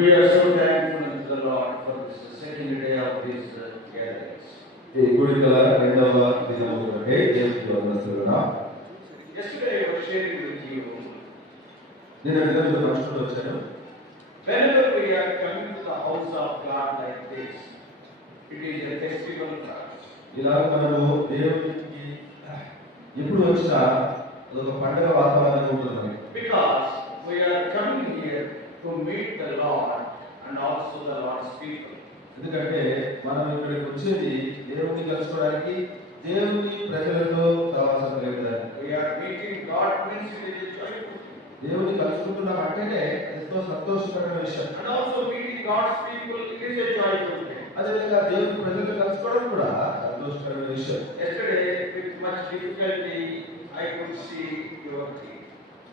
We are so thankful to the Lord for this second day of these gatherings. ఈ కూడికల రెండవ దినము కొరకే దేవునికి వందనాలు. Yesterday I was sharing with you. నేను దినముతో పంచుకుంటూ వచ్చాను. Whenever we are coming to the house of God like this, it is a festival for us. ఇలా మనము దేవునికి ఎప్పుడు వచ్చినా అదొక పండుగ వాతావరణం ఉంటుంది. Because we are coming here to meet the Lord and also the Lord's people. ఎందుకంటే మనం ఇక్కడికి వచ్చేది దేవుని కలుసుకోవడానికి, దేవుని ప్రజలతో సహవాసం చేయడానికి. We are meeting God means it is a joyful thing. దేవుని కలుసుకుంటున్నాం అంటేనే ఎంతో సంతోషకరమైన విషయం. And also meeting God's people it is a joyful thing. అదేవిధంగా దేవుని ప్రజలతో కలుసుకోవడం కూడా సంతోషకరమైన విషయం. Yesterday with much difficulty I could see your teeth.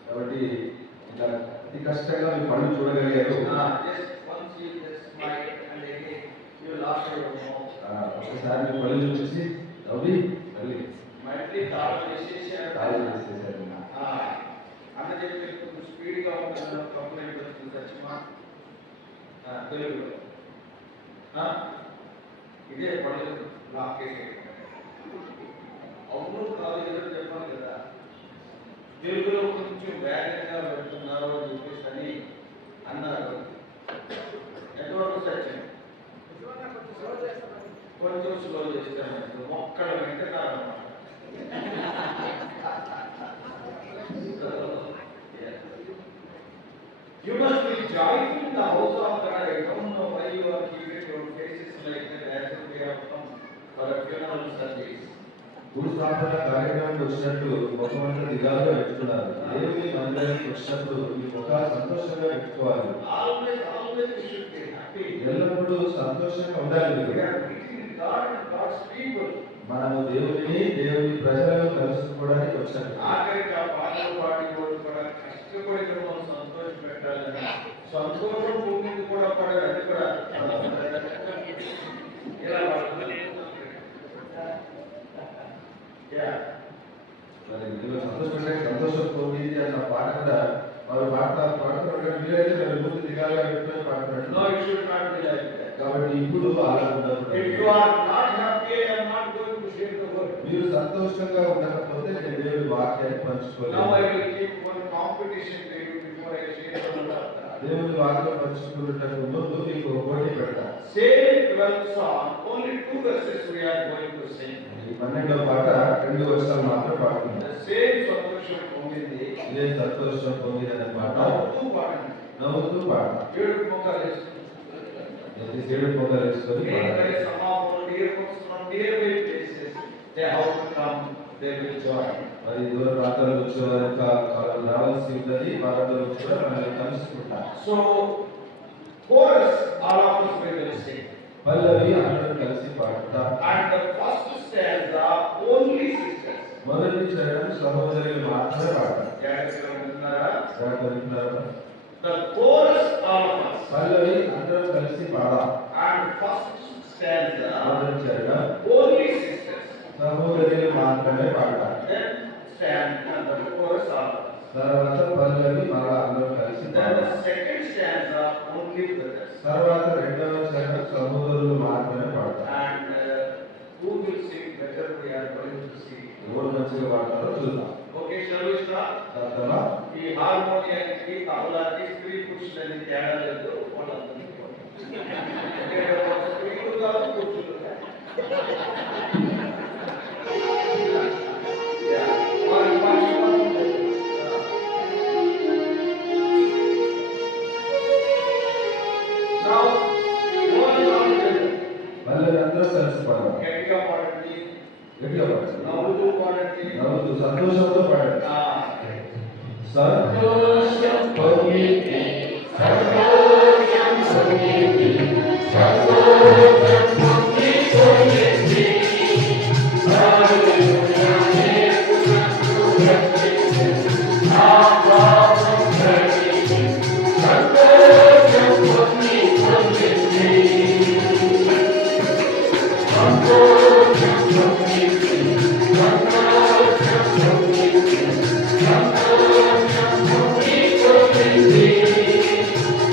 కాబట్టి ఇలా అతి కష్టంగా మీ పనులు చూడగలిగారు. Just once you just smile and again you laugh your mouth. ఒకసారి మీ పనులు చూపించి నవ్వి మళ్ళీ మళ్ళీ తాళం వేసేసారు. అన్న చెప్పి కొంచెం స్పీడ్గా ఉంటున్నారు, కంప్లైంట్ వస్తుంది సచ్చిమా తెలుగులో ఇదే పనులు లాక్ చేసేది. అవును కాదు ఏదో చెప్పాలి కదా, తెలుగులో కొంచెం వేగంగా వెళ్తున్నారు అని చెప్పేసి అని అన్నారు. ఎంతవరకు సత్యం? కొంచెం స్లో చేస్తాను, మొక్కలు వెంటనారన్నమాట. You must be joyful in the house of God. I don't know why you are keeping your faces like that as if we have come for a funeral service. భూస్థాపన కార్యక్రమానికి వచ్చినట్టు ముఖమంతా దిగాలుగా పెట్టుకున్నారు. దేవుని మందిరానికి వచ్చినప్పుడు ఈ ముఖ సంతోషంగా పెట్టుకోవాలి. Always we should be happy. ఎల్లప్పుడూ సంతోషంగా ఉండాలి. We are meeting God and God's people. మనము దేవుని ప్రజలను కలుసుకోవడానికి వచ్చాము. ఆఖరికి ఆ పాటలు పాడేవాడు కూడా కష్టపడి మనం సంతోష పెట్టాలని సంతోషం పొందింది కూడా పడదు. అది కూడా ఇలా మరి ఇందులో సంతోషం పొందింది అన్న పాట కూడా వారు పాడుతున్నట్టు వీలైతే మరి ముందు దిగాలుగా పెట్టుకొని పాడుతున్నట్టు. No, it should not be like that. కాబట్టి ఇప్పుడు అలా ఉండదు. If you are not happy, I am not going to share the word. మీరు సంతోషంగా ఉండకపోతే నేను దేవుని వాక్యాన్ని పంచుకోలేను. Now I will keep one competition to you before I share the word. దేవుని వాక్యం పంచుకున్నట్టు ముందు మీకు పోటీ పెడతా. Same 12th song, only 2 verses we are going to sing. 12వ పాట 2 వచనాలు మాత్రం పాడుకుందాం. The same సంతోషం పొందింది, ఇదే సంతోషం పొందిన పాట. నవ్వుతూ పాడండి. ఏడు మొక్కలు వేసుకొని ఏడు పొంగలు వేసుకొని మరి దూర ప్రాంతాలకు వచ్చే వారు రావాల్సి ఉన్నది. వారితో వచ్చి కూడా మనల్ని కలుసుకుంటారు. So chorus all of us will sing. పల్లవి అందరూ కలిసి పాడతారు. And the first stanza only sisters. మొదటి చరణం సహోదరులు మాత్రమే పాడతారు. జాగ్రత్తగా వింటున్నారా? The chorus all of us. పల్లవి అందరూ కలిసి పాడాలి. And first stanza మొదటి చరణం only sisters. సహోదరులు మాత్రమే పాడతారు. Then stanza the chorus all of us. తర్వాత పల్లవి మరలా అందరూ కలిసి Then పాడాలి. the second stanza only brothers. తర్వాత రెండవ చరణం సహోదరులు మాత్రమే పాడతారు. And who will sing better? We are going to see. ఎవరు మంచిగా పాడతారో చూద్దాం. Okay, shall we start? తర్వాత ఈ హార్మోనియానికి తబలాకి స్త్రీ పురుషులని తేడా లేదు. వాళ్ళందరినీ స్త్రీలు కాదు పురుషులు. పల్లవి అందరూ కలిసి పాడాలి. గట్టిగా పాడండి, గట్టిగా పాడాలి. నవ్వుతూ పాడండి, నవ్వుతూ సంతోషంతో పాడాలి. సంతోషం పొంగితే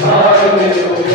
Hallelujah.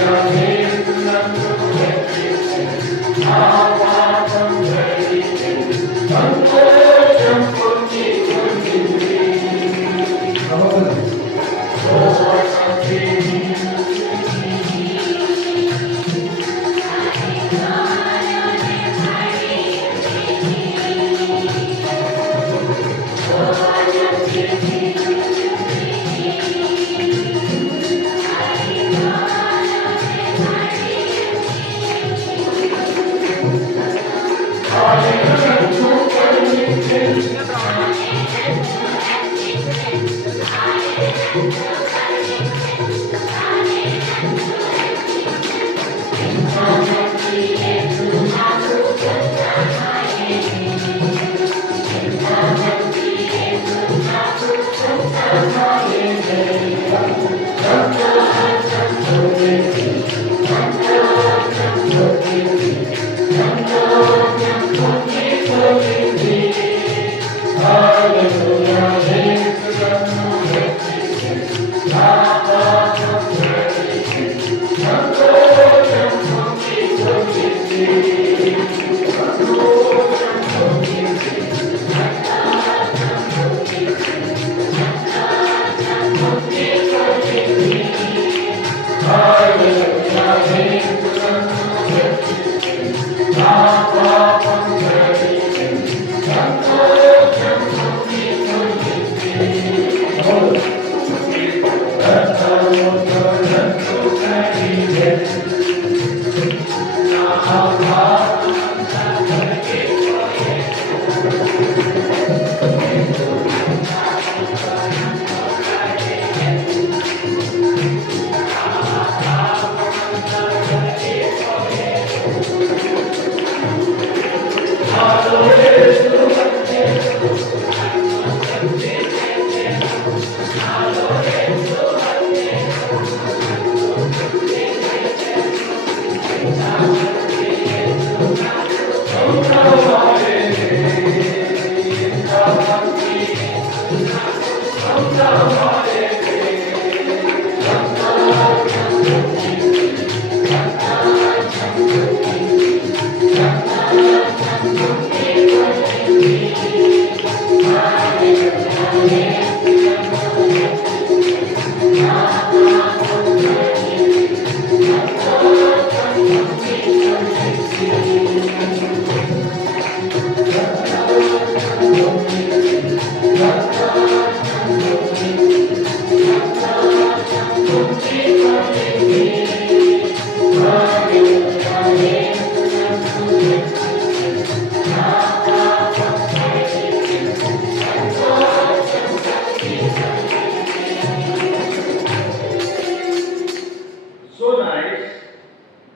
So nice.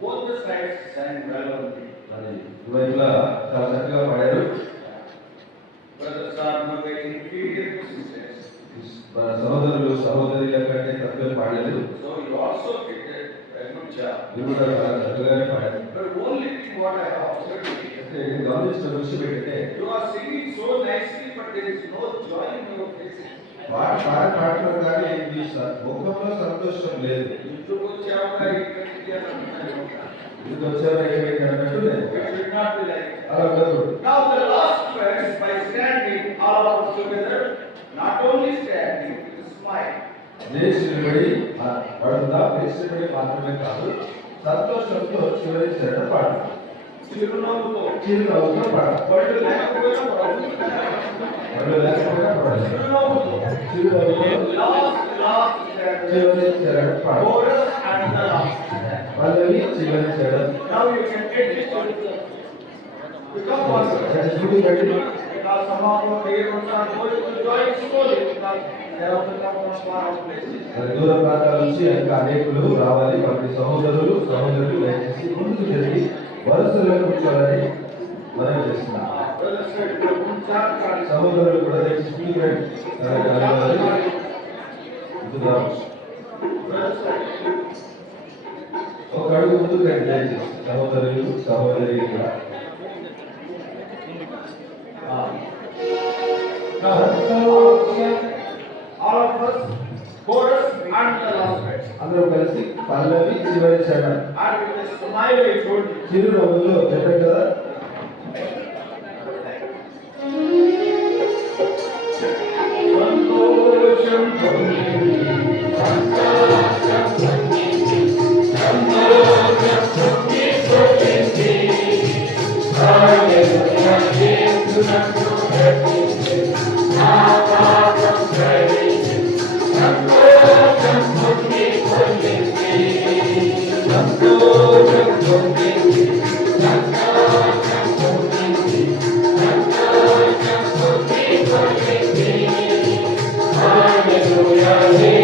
Both the sides sang well on me. మరి ఇరువైపులా చాలా చక్కగా పాడారు. Brothers are not very inferior to sisters. మన సహోదరులు సహోదరుల కంటే తక్కువ పాడలేదు. So you also did a good job. మీరు కూడా చాలా చక్కగానే పాడారు. But only thing what I have observed is అయితే నేను గమనించిన విషయం ఏంటంటే you are singing so nicely, but there is no joy in your faces. పాటలు కానీ మీ ముఖంలో సంతోషం లేదు. ఇంటికి వచ్చాక ఇక్కడికి అన్నట్టు. ఇది వచ్చారా ఏమైంది అన్నట్టు లేదు. It should not be like that. అలా ఉండదు. Now the last verse, by standing all of us together, not only standing, with a smile. లేచినబడి పడుతుందా లేచినబడి మాత్రమే కాదు సంతోషంతో చివరి చరణ పాడు. చిరునవ్వుతో చిరునవ్వుతో పాడు. పళ్ళు లేకపోయినా పర్వాలేదు. పళ్ళు లేకపోయినా పర్వాలేదు. చిరునవ్వుతో చిరునవ్వుతో last చివరి చరణ పాడు. chorus and the last. పల్లవి చివరి చరణ. Now you can get this to become one. శృతి బట్టి Because some of our dear ones are going to join slowly because they have to come from far out places. మరి దూర ప్రాంతాల నుంచి ఇంకా అనేకులు రావాలి. వాటి సహోదరులు దయచేసి ముందుకు జరిగి వరుసలో కూర్చోవాలని మనం చేస్తున్నాం. Brother said, "Kunchar సహోదరులు కూడా దయచేసి ముందుకు రండి. ముందుకు రావచ్చు. Brother said, ఒక అడుగు ముందుకు రండి దయచేసి సహోదరులు సహోదరి కూడా. now all of us chorus and the last verse. అందరూ కలిసి పల్లవి చివరి చరణం And with a smile I told you. చిరునవ్వులో చెప్పారు కదా. సంతోషం పొందింది, సంతోషం పొందింది, సంతోషం పొంది పొందింది. హల్లెలూయా యేసునందు రక్షించి, నా పాపం కడిగి, సంతోషం పొంది పొందింది, సంతోషం పొందింది, సంతోషం పొందింది, సంతోషం పొంది పొందింది. Hallelujah.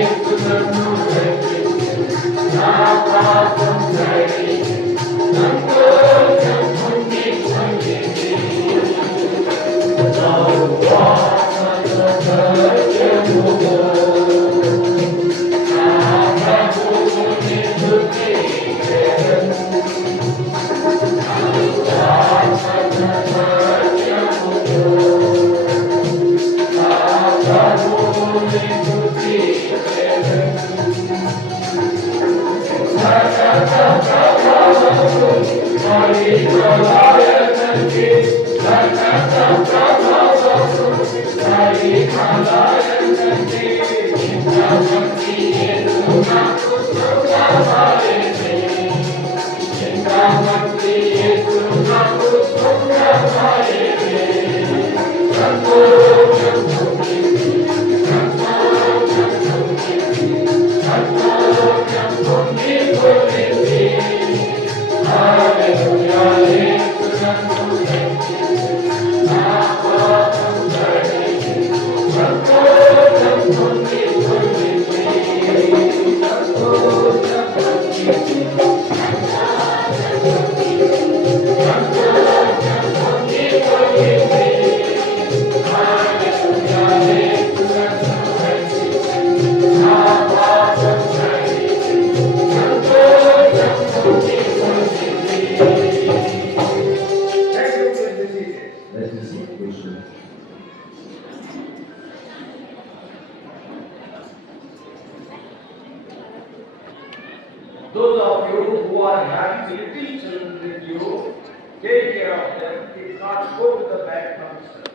care of them, did not go to the back function.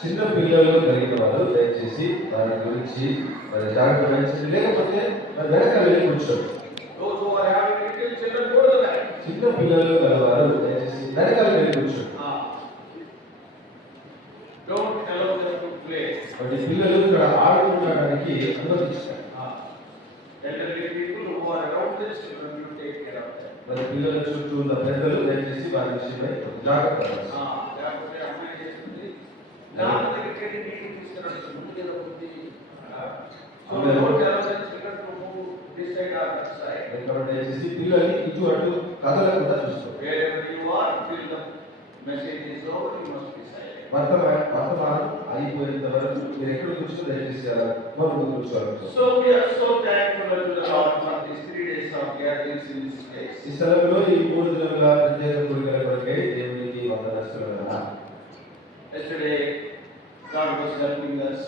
చిన్న పిల్లలు కలిగిన వారు దయచేసి వారి గురించి మరి జాగ్రత్త వహించండి, లేకపోతే మరి వెనకాల వెళ్ళి కూర్చోండి. Those who are having little children, go to the back. చిన్న పిల్లలు కలవారు దయచేసి వెనకాల వెళ్ళి కూర్చోండి. Don't allow them to play. మరి పిల్లలు ఇక్కడ ఆడుకోవడానికి అనుమతించారు. Elderly people who are around the children, you take care of them. మరి పిల్లల చుట్టూ ఉన్న పెద్దలు దయచేసి వారి విషయమై జాగ్రత్త వహించాలి. లేకపోతే అమ్మాయి చేస్తుంది, నాన్న దగ్గరికి వెళ్ళి నీకు తీసుకురావచ్చు, ముందు ఏదో ఉంది. So don't allow the children to move this side or that side. కాబట్టి దయచేసి పిల్లల్ని ఇటు అటు కదలకుండా చూసుకోండి. Wherever you are, till the message is over, you must be silent. వర్తమానం అయిపోయేంత వరకు మీరు ఎక్కడ కూర్చొని దయచేసి మనకు కూర్చోవాలి. So we are so thankful to the Lord for these 3 days of gatherings in this place. ఈ స్థలంలో ఈ 3 దినాల ప్రత్యేక కూడికల కొరకై దేవునికి వందనాలు. Yesterday, God was helping us.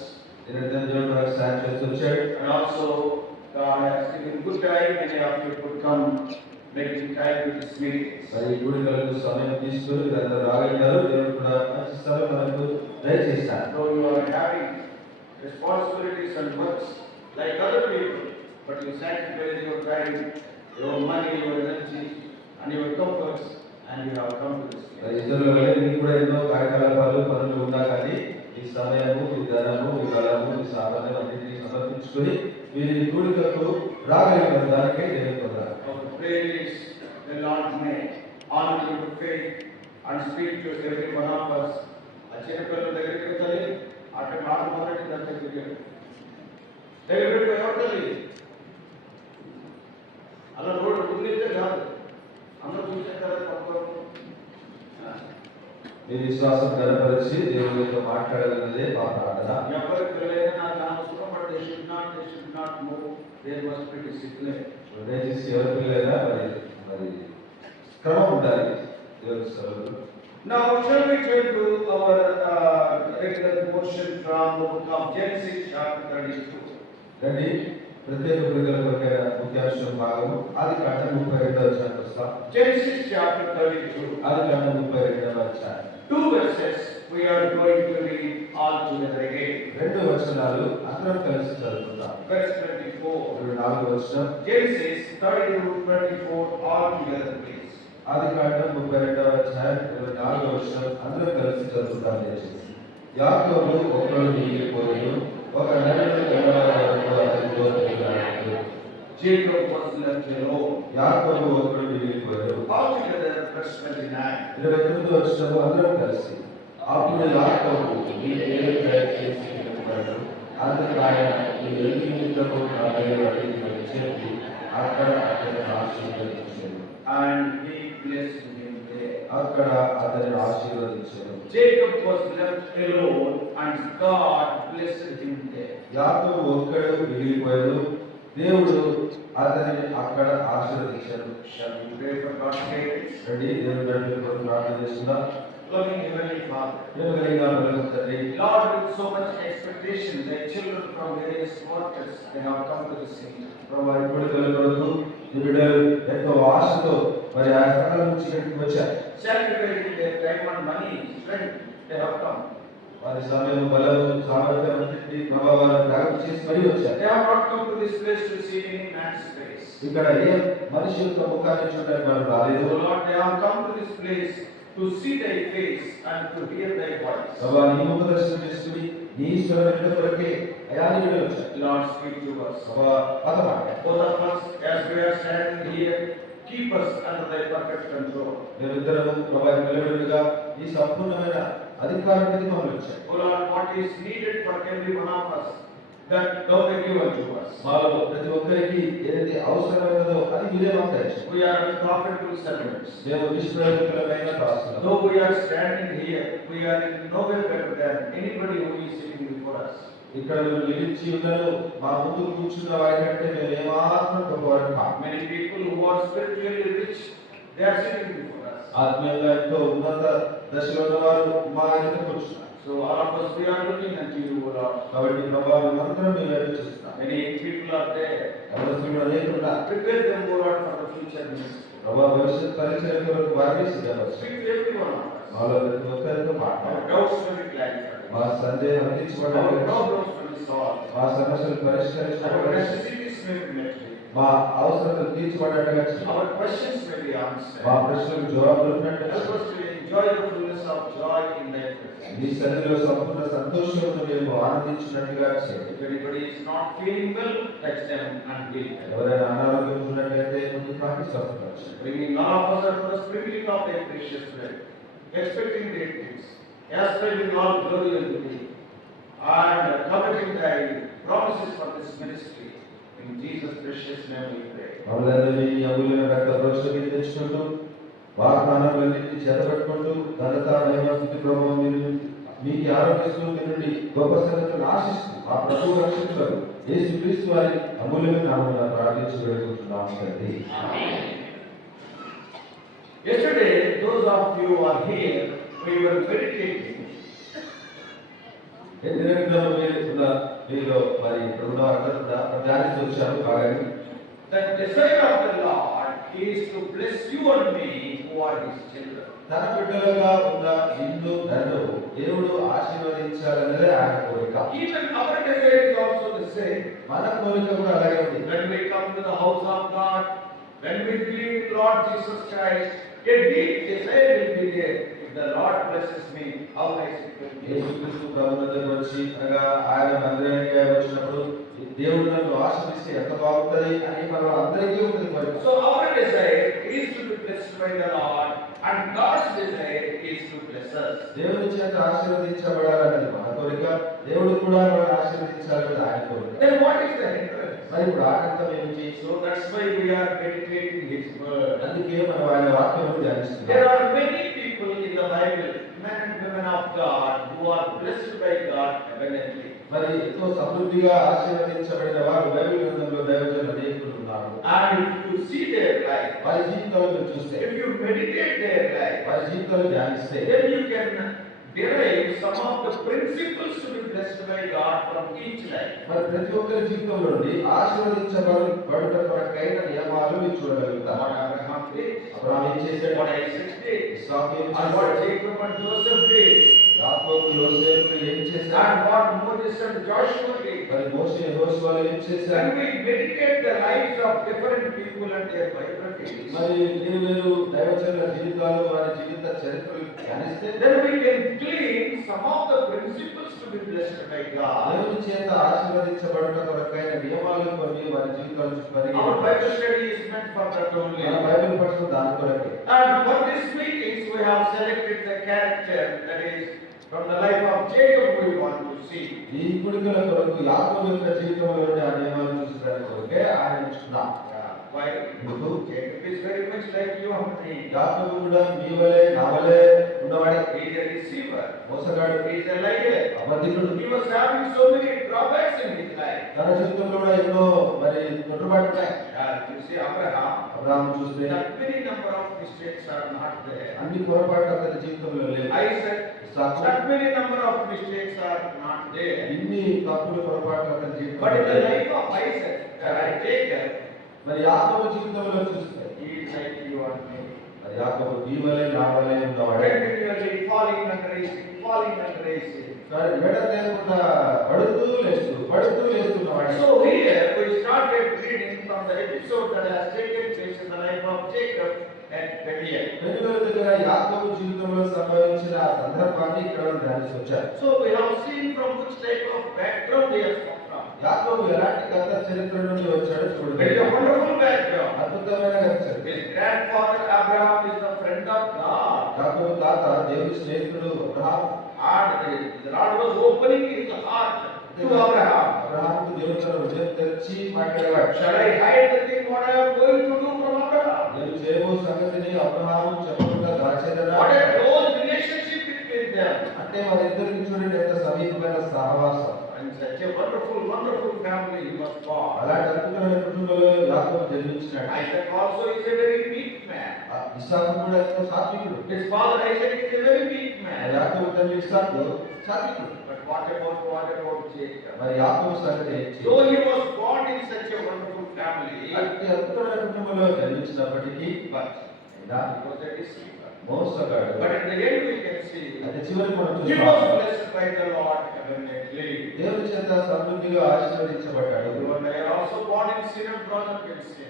దేవుడు మనకు సహాయం చేస్తూ వచ్చాడు. And also, God has given good time. Many of you could come, making time with this meeting. మరి ఈ కూడికలకు సమయం తీసుకొని మీరందరూ రాగలిగారు. దేవుడు కూడా మంచి సమయం మనకు దయచేశారు. So you are having responsibilities and works like other people, but you sacrifice your time, your money, your energy, and your comforts, and you have come to this మరి place. ఇతరుల వలె మీకు కూడా ఎన్నో కార్యకలాపాలు పనులు ఉన్నా కానీ ఈ సమయము, ఈ ధనము, ఈ బలము, ఈ సాధనలు అన్నింటినీ సమర్పించుకొని మీరు ఈ కూడికకు రాగలిగిన దానికై దేవుని పొందాలి. Our prayer is the Lord may honor your faith and speak to every one of us. ఆ చిన్నపిల్లల దగ్గరికి వెళ్ళి అక్కడ మాట మొదటి దగ్గరికి దగ్గరికి ఎవరు తల్లి అలా రోడ్డు వదిలితే కాదు, అందరూ చూసే కదా పక్కన. మీ విశ్వాసం కనపరిచి దేవునితో మాట్లాడాలన్నదే మా ప్రార్థన. ఎవరి పిల్లలైనా నాకు అవసరం, but they should not move, there must be discipline. దయచేసి ఎవరి పిల్లలైనా మరి క్రమం ఉండాలి దేవుని సభలో. Now shall we turn to our regular portion from the book of Genesis chapter 32. రండి, ప్రత్యేక కూడికల కొరకైన ముఖ్యాంశం భాగము ఆదికాండం 32వ అధ్యాయం వస్తాం. Genesis chapter 32. ఆదికాండం 32వ అధ్యాయం. 2 verses we are going to read all together again. 2 వచనాలు అందరం కలిసి చదువుకుందాం. Verse 24. 4వ వచనం. Genesis 32:24 all together please. ఆదికాండం 32వ అధ్యాయం 4వ వచనం అందరం కలిసి చదువుకుందాం దయచేసి. యాకోబు ఒకడు మిగిలిపోయాడు, ఒక నెలను గడవల వరకు అతనితో తిరిగాడు. Jacob was left alone. యాకోబు ఒకడు మిగిలిపోయాడు. All together verse 29. 29వ వచనం అందరం కలిసి. అప్పుడు యాకోబు ఈ పేరు దయచేసి వినుకున్నాడు. అందుకు ఆయన ఈ వెలుగు నిమిత్తము నా పేరు అడిగి చెప్పి అక్కడ అతని ఆశీర్వదించాడు. And he blessed him there. అక్కడ అతని ఆశీర్వదించాడు. Jacob was left alone and God blessed him there. యాకోబు ఒక్కడు మిగిలిపోయాడు, దేవుడు అతనిని అక్కడ ఆశీర్వదించాడు. Shall we pray for God's guidance? రండి, దేవుని నడిపి కొరకు ప్రార్థన చేస్తున్నాం. Loving Heavenly Father, ప్రేమగలిగిన పరమ తండ్రి, Lord, with so much expectation, thy children from various quarters, they have come to this city. ప్రభు ఈ కూడికల కొరకు ఈ బిడ్డలు ఎంతో ఆశతో మరి ఆ స్థలం నుంచి ఇక్కడికి వచ్చారు. Sacrificing their time and money, strength, they have come. వారి సమయం, బలము, సామర్థ్యం అన్నింటినీ ప్రభావాలను త్యాగం చేసి మరీ వచ్చారు. They have not come to this place to see any man's face. ఇక్కడ ఏ మనిషి యొక్క ముఖాన్ని చూడడానికి వారు రాలేదు. So Lord, they have come to this place to see thy face and to hear thy voice. ప్రభు నీ ముఖ దర్శనం చేసుకుని నీ స్వరం కొరకే అయా నీ బిడ్డలు వచ్చారు. Lord, speak to us. Prabhu పదమాట Both of us, as we are standing here, keep us under thy perfect control. మేమిద్దరము ప్రభు నిలబడిగా ఈ సంపూర్ణమైన అధికారం కింద మమ్మల్ని వచ్చారు. O Lord, what is needed for every one of us, that thou may give unto us. మాలో ప్రతి ఒక్కరికి ఏదైతే అవసరమైనదో అది మీరే మాకు దయచేయండి. We are unprofitable servants. మేము నిష్ప్రయోజనమైన దాసులం. Though we are standing here, we are in no way better than anybody who is sitting before us. ఇక్కడ మేము నిలిచి ఉన్నాను, మా ముందు కూర్చున్న వారి కంటే మేము ఏమాత్రం గొప్పవారు కాదు. Many people who are spiritually rich, they are sitting before us. ఆత్మీయంగా ఎంతో ఉన్నత దశలో ఉన్నవారు మా ఎదుట కూర్చున్నారు. So all of us, we are looking unto you, O Lord. కాబట్టి ప్రభావం అందరం మేము ఎదురు చూస్తున్నాం. Many people are there. అవసరం అనేకులు ఉన్నారు. Prepare them, O Lord, for the future ministry. ప్రభా భవిష్యత్ పరిచయం కొరకు వారిని సిద్ధపరచు. Speak to every one of us. మాలో ప్రతి ఒక్కరితో మాట్లాడు. Our doubts will be clarified. మా సందేహం Our తీర్చబడాలి. problems will be solved. మా సమస్యలు Our పరిష్కరించబడాలి. necessities may be met. మా అవసరాలు తీర్చబడేట్టుగా చేయి. Our questions may be answered. మా ప్రశ్నలకు జవాబు దొరికినట్టు Help చేయి. us to enjoy the fullness of joy in thy presence. నీ సన్నిధిలో సంపూర్ణ సంతోషంతో మేము ఆనందించినట్టుగా చేయి. If anybody is not feeling well, touch them and heal them. ఎవరైనా అనారోగ్యం ఉన్నట్లయితే ముందు తాకి స్వస్థపరచు. Bringing all of us unto the sprinkling of thy precious blood, expecting great things, aspiring all glory unto thee, and coveting thy promises for this ministry. In Jesus' precious name we pray. మమ్మల్ని నీ అమూల్యమైన రక్త ప్రోక్షణకి తెచ్చుకుంటూ వాగ్దానాలన్నింటినీ చేతపట్టుకుంటూ ఘనత మహిమ స్తుతి ప్రభావం మీకు ఆరోగ్యస్తూ మీ నుండి గొప్ప సంగతులను ఆశిస్తూ మా ప్రభువు రక్షకులకు యేసుక్రీస్తు వారి అమూల్యమైన నామమున ప్రార్థించి వేడుకుంటున్నాం తండ్రి. Yesterday, those of you who are here, we were meditating మీలో మరి ఇప్పుడున్న అందరూ కూడా ధ్యానిస్తూ వచ్చాము బాగా. that the desire of the Lord is to bless you and me who are his children. తన బిడ్డలుగా ఉన్న నిన్ను నన్ను దేవుడు ఆశీర్వదించాలన్నదే ఆయన కోరిక. Even our desire is also the same. మన కోరిక కూడా అలాగే ఉంది. When we come to the house of God, when we believe in Lord Jesus Christ, a deep desire will be there. If the Lord blesses me, how nice it will be. యేసుక్రీస్తు ప్రభు దగ్గరకు వచ్చి అనగా ఆయన మందిరానికి వచ్చినప్పుడు దేవుడు నన్ను ఆశీర్వదిస్తే ఎంత బాగుంటది అని మనం అందరికీ ఉంటుంది కోరిక. So our desire is to be blessed by the Lord, and God's desire is to bless us. దేవుని చేత ఆశీర్వదించబడాలన్నది మన కోరిక, దేవుడు కూడా మనల్ని ఆశీర్వదించాలన్నది ఆయన కోరిక. Then what is the hindrance? మరి ఇప్పుడు ఆనందం ఏమిటి? So that's why we are meditating His word. అందుకే మనం ఆయన వాక్యమును ధ్యానిస్తున్నాం. There are many people in the Bible, men and women of God, who are blessed by God abundantly. మరి ఎంతో సమృద్ధిగా ఆశీర్వదించబడిన వారు బైబిల్ గ్రంథంలో దైవజనులు అనేకులు ఉన్నారు. And if you see their life, వారి జీవితాలను చూస్తే, if you meditate their life, వారి జీవితాలను ధ్యానిస్తే then you can derive some of the principles to be blessed by God from each life. మరి ప్రతి ఒక్కరి జీవితంలో నుండి ఆశీర్వదించబడుట కొరకైన నియమాలు మీరు చూడగలుగుతారు. What Abraham did, అబ్రహాము ఏం చేశాడు? what Isaac did, ఇస్సాకు ఏం and what చేశాడు? Jacob and Joseph did, యాకోబు యోసేపు ఏం చేశాడు? and what Moses and Joshua did. మరి మోషే యెహోషువలు ఏం చేశారు? When we meditate the lives of different people and their biographies, మరి వేరు దైవజనుల జీవితాలు వారి జీవిత చరిత్రలు ధ్యానిస్తే then we can glean some of the principles to be blessed by God. దేవుని చేత ఆశీర్వదించబడుట కొరకైన నియమాలు కొన్ని వారి జీవితాల నుంచి Our పరిగణించాలి. Bible study is meant for that only. మన బైబిల్ పఠనం దాని కొరకే. And for this meetings we have selected the character that is from the life of Jacob we want to see. ఈ కుడికల కొరకు యాకోబు యొక్క జీవితంలోని ఆ నియమాలు చూసడానికి కొరకే ఆయన ఎంచుకున్నాం. Why? ఎందుకు? Jacob is very much like you and me. యాకోబు కూడా మీ వలె నా వలె ఉన్నవాడే. He is a deceiver. మోసగాడు, He is a liar. అబద్ధికుడు. He was having so many drawbacks in his life. తన జీవితంలో కూడా ఎన్నో మరి తొట్టుబాట్లు ఉన్నాయి. You see Abraham, అబ్రహాము చూస్తే that very number of mistakes are not there. అన్ని పొరపాట్లు అతని జీవితంలో లేవు. Isaac, Isaac, that many number of mistakes are not there. ఇన్ని తప్పులు పొరపాట్లు అతని But జీవితంలో in the లేవు. life of Isaac, Jacob, మరి యాకోబు జీవితంలో చూస్తే he is like you and me. మరి యాకోబు నీ వలె నా వలె ఉన్నవాడే. Continually falling and rising, falling and rising. కానీ లేకుండా పడుతూ లేస్తున్నవాడే. So here we started reading from the episode that has taken place in the life of Jacob and Peniel. పెనుగొల దగ్గర యాకోబు జీవితంలో సంభవించిన ఆ సందర్భాన్ని ఇక్కడ ధ్యానించి వచ్చారు. So we have seen from which type of background they have come from. యాకోబు ఎలాంటి గత చరిత్ర నుండి వచ్చాడో It is చూడండి. a wonderful background. అద్భుతమైన గత చరిత్ర. His grandfather Abraham is the friend of God. యాకోబు తాత దేవుని స్నేహితుడు Abraham. And the Lord was opening his heart to Abraham. అబ్రహాముకు దేవుడు తన హృదయం తెరిచి మాట్లాడేవాడు. Shall I hide the thing what I am going to do from Abraham? నేను చేయబో సంగతిని అబ్రహాము చెప్పకుండా దాచేదనా? What a close relationship between them. అంటే వారిద్దరికి చూడండి ఎంత సమీపమైన సహవాసం. And such a wonderful, wonderful family he was born. అలాంటి అద్భుతమైన కుటుంబంలో యాకోబు జన్మించినాడు. Isaac also is a very weak man. ఇస్సాకు కూడా ఎంతో సాత్వికుడు. His father Isaac is a very weak man. యాకోబు తండ్రి ఇస్సాకు సాత్వికుడు. But What about Jacob? మరి యాకోబు సంగతి ఏంటి? Though he was born in such a wonderful family, అతి అద్భుతమైన కుటుంబంలో జన్మించినప్పటికీ but అయినా he was a deceiver. మోసగాడు. But at the end we can see అది చివరికి మనం he చూస్తాం, was blessed by the Lord abundantly. దేవుని చేత సమృద్ధిగా ఆశీర్వదించబడ్డాడు. You and I are also born in sin and brought up in sin.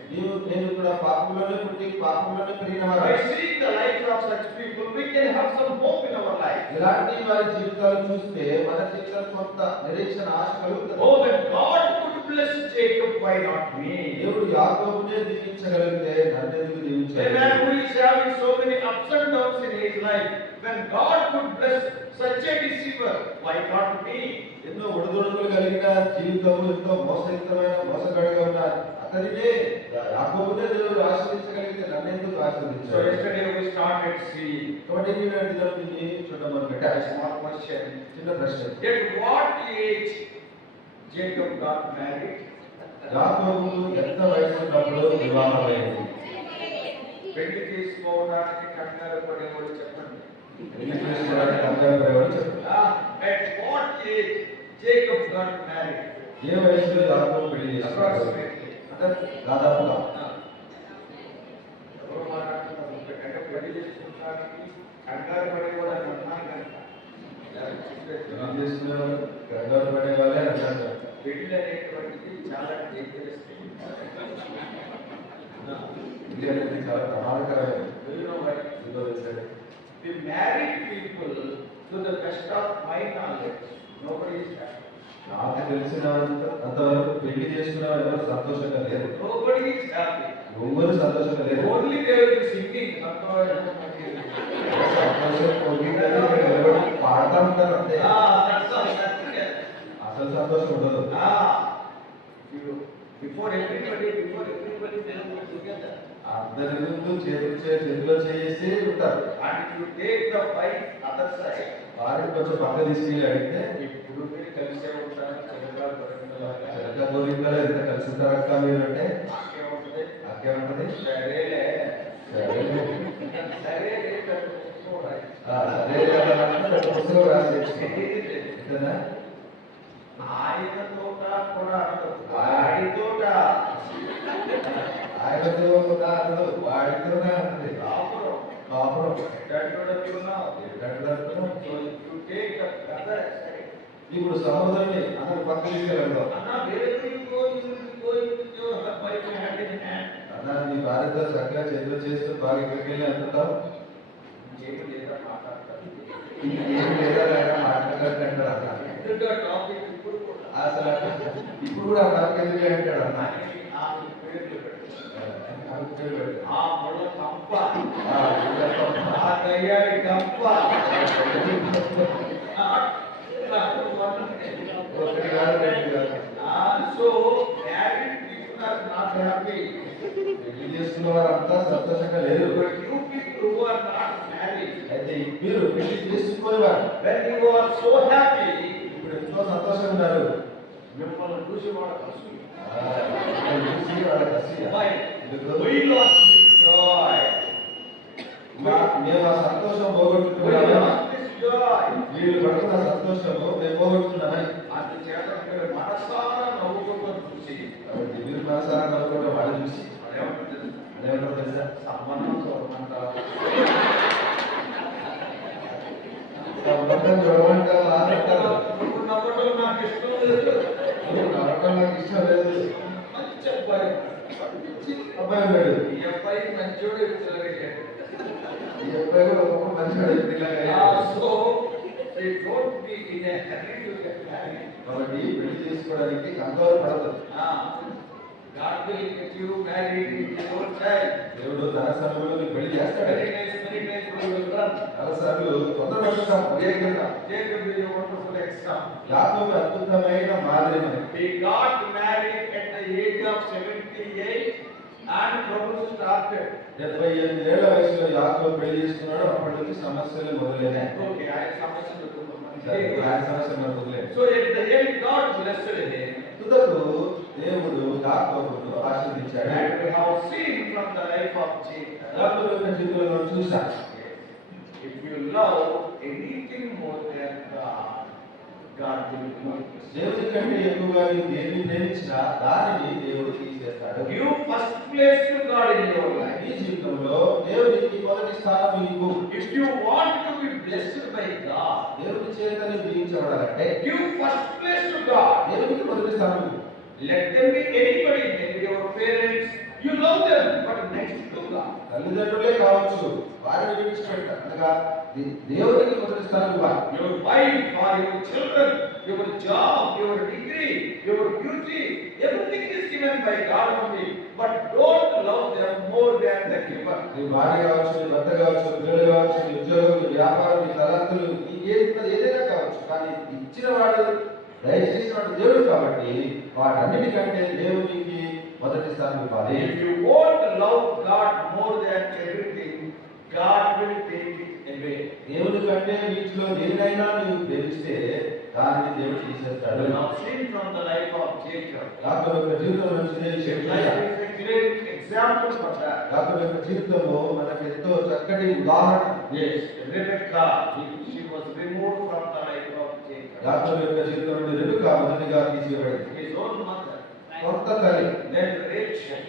నేను కూడా పాపంలోనే పుట్టి పాపంలోనే పెరిగిన By వాడు. seeing the lives of such people, we can have some hope in our life. ఇలాంటి వారి జీవితాలు చూస్తే మన జీవితాలు కొంత నిరీక్షణ ఆశ కలుగుతుంది. Oh, when God could bless Jacob, why not me? దేవుడు యాకోబునే దీవించగలిగితే నన్ను ఎందుకు A దీవించలేదు? man who is having so many ups and downs in his life, when God could bless such a deceiver, why not me? ఎన్నో ఒడిదుడుకులు కలిగిన జీవితం, ఎంతో మోసగాడిగా ఉన్న అతనినే యాకోబునే దేవుడు ఆశీర్వదించగలిగితే నన్ను ఎందుకు So ఆశీర్వదించాడు? yesterday we started seeing కాబట్టి నేను దీన్ని చూడడం a మొదలుపెట్టాను. small question. చిన్న ప్రశ్న. At what age Jacob got married? యాకోబు ఎంత వయసు ఉన్నప్పుడు వివాహమైంది? పెళ్లి చేసుకోవడానికి కంగారు పడేవాడు చెప్పండి. పెళ్లి చేసుకోవడానికి కంగారు పడేవాడు చెప్పండి. At what age Jacob got married? ఏ వయసులో యాకోబు పెళ్లి చేసుకున్నాడు? Approximately. అంటే దాదాపుగా ఎవరు మాట్లాడుతున్నారు? అంటే పెళ్లి చేసుకోవడానికి కంగారు పడేవాడు అని అన్నాను కనుక పెళ్లి చేసుకునేవాడు కంగారు పడేవాళ్ళే అంటారు. పెళ్లి అనేటువంటిది చాలా డేంజరస్ థింగ్. పెళ్లి అనేది చాలా ప్రమాదకరమైనది. The married people, to the best of my knowledge, nobody is happy. నాకు తెలిసినంతవరకు పెళ్లి చేసుకున్న వారు ఎవరు సంతోషంగా లేరు. Nobody is happy. ఎవరు సంతోషంగా లేరు. Only they will be singing. సంతోషం పొందిందని నిలబడి పాడుతూ ఉంటారు అంతే. That's all. Nothing else. అసలు సంతోషం ఉండదు. Before everybody, they will be together. అందరి ముందు చేతిలో చేసి ఉంటారు. And if you take the fight other side, వారిని కొంచెం పక్క తీసుకెళ్ళి అడిగితే ఇప్పుడు మీరు కలిసే ఉంటారు. చిన్నగా దొరికినలాగా. చెరక గోరింకలు ఎంత కలిసి ఉంటారక్క మీరు అంటే నాకేముంటది? నాకేమంటది? సరేలే. సరేలే. సరేలే చూడాలి. సరే కదా పుస్తకం రాసి అంతేనా? ఆయన తోట కూడా వాడి తోట ఆయనతో అనదు, వాడితో అంటది. కాపురం కాపురం ఎక్కడున్నావు? ఇప్పుడు సహోదరుని అందరు పక్క తీసుకెళ్ళడం అన్న వేరే అన్న నీ భార్యతో చక్కగా చేతిలో చేస్తూ బాగా ఎక్కడికి వెళ్ళి అంటుంటావు. ఏమి లేదా మాట్లాడతారు. ఏం లేదా మాట్లాడతాడు అన్న. టాపిక్ ఇప్పుడు కూడా అసలు ఇప్పుడు కూడా నాకు ఎందుకు అంటాడు అన్న. ఆ పేర్లు పెట్టు. నాకు పేరు పెట్టు. ఆ ముళ్ళ కంప, ఆ ఆ దయ్యాడి కంప. ఒకటి కాదు రెండు కాదు. So married people are not happy. పెళ్లి చేసుకున్న వారంతా సంతోషంగా లేరు. But you people who are not married, అయితే మీరు పెళ్లి చేసుకునేవారు when you are so happy, ఇప్పుడు ఎంతో సంతోషంగా ఉన్నారు. మిమ్మల్ని చూసి వాడు కసు. చూసి వాళ్ళ కసి Why? ఎందుకు? We lost this joy. మేము ఆ సంతోషం We పోగొట్టుకున్నాము. lost this joy. వీళ్ళు పడుతున్న సంతోషము మేము పోగొట్టుకున్నామని అందుచేత మీరు మనసారా నవ్వుకోవడం చూసి కాబట్టి మీరు మనసారా నవ్వుకోవడం వాళ్ళు చూసి అదేమంటుంది? అదేమంటారు తెలుసా? సంబంధం చూడమంటారు. సంబంధం చూడమంటారు, ఆనంటారు. నువ్వు నవ్వడం నాకు ఇష్టం లేదు. నువ్వు నవ్వటం నాకు ఇష్టం లేదు. మంచి అబ్బాయి. మంచి అబ్బాయి ఉన్నాడు. ఈ అబ్బాయి మంచోడు ఎదురయ్యాడు. ఈ అబ్బాయి కూడా ఒకప్పుడు మంచిగా So they don't be in a hurry to get married. కాబట్టి పెళ్లి చేసుకోవడానికి కంగారు పడదు. God will get you married in your own time. దేవుడు తన సమయంలో నీకు పెళ్లి చేస్తాడు. Many times we will run. చాలాసార్లు తొందరపడతాం, వేగంగా. Jacob is a wonderful example. యాకోబు అద్భుతమైన మాదిరి మనకి. He got married at the age of 78 and trouble started. 78 ఏళ్ల వయసులో యాకోబు పెళ్లి చేసుకున్నాడు. అప్పటి నుంచి సమస్యలు మొదలైనాయి. Okay, I సమస్యలు సరే, ఆయన సమస్యలు మనకు వదిలేయండి. So at the end God blessed him. తుదకు దేవుడు యాకోబును ఆశీర్వదించాడు. And we have seen from the life of Jacob. యాకోబు యొక్క జీవితంలో చూసాం. If you love anything more than God, God will remove it. దేవుని కంటే ఎక్కువగా నీవు దేన్ని ప్రేమించినా దానిని దేవుడు తీసేస్తాడు. Give first place to God in your life. నీ జీవితంలో దేవునికి మొదటి స్థానం ఇవ్వు. If you want to be blessed by God, దేవుని చేత నీవు దీవించబడాలంటే give first place to God. దేవునికి మొదటి స్థానం ఇవ్వు. Let them be anybody, maybe your parents. You love them, but next to God. తల్లిదండ్రులే కావచ్చు, వారిని విడిచిపెట్టాలి. అనగా దేవునికి మొదటి స్థానం ఇవ్వాలి. Your wife or your children, your job, your degree, your beauty, everything is given by God only. But don't love them more than the giver. నీ భార్య కావచ్చు, నీ భర్త కావచ్చు, పిల్లలు కావచ్చు, నీ ఉద్యోగం, నీ వ్యాపారం, నీ తలంతులు, నీ ఏదైనా కావచ్చు, కానీ ఇచ్చిన వాడు దయచేసిన వాడు దేవుడు కాబట్టి వాటన్నిటికంటే దేవునికి మొదటి స్థానం ఇవ్వాలి. If you won't love God more than everything, God will take it away. దేవుని కంటే వీటిలో దేనినైనా నీవు ప్రేమిస్తే దానిని దేవుడు తీసేస్తాడు. We have seen from the life of Jacob. యాకోబు యొక్క జీవితం నుంచి His life is a great example for that. యాకోబు యొక్క జీవితము మనకు ఎంతో చక్కటి ఉదాహరణ. Yes, Rebecca, she was removed from the life of Jacob. యాకోబు యొక్క జీవితం నుండి రెబెకా మొదటిగా తీసివేయబడింది. His own mother. సొంత తల్లి, Then Rachel.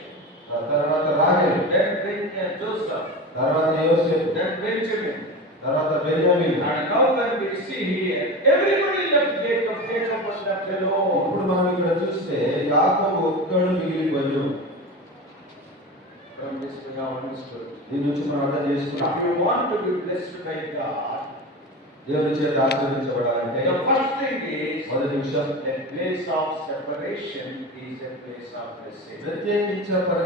తర్వాత రాహేలు, Then Joseph. తర్వాత యోసేపు, Then Benjamin. తర్వాత బెన్యామీను. And now when we see here, everybody left Jacob. Jacob was left alone. ఇప్పుడు మనం ఇక్కడ చూస్తే యాకోబు ఒక్కడు మిగిలిపోయాడు. From this we have understood. దీని నుంచి మనం అర్థం చేసుకున్నాం. If you want to be blessed by God, దేవుని చేత ఆశీర్వదించబడాలంటే the first thing is మొదటి విషయం a place of separation is a place of blessing. ప్రత్యేకించబడే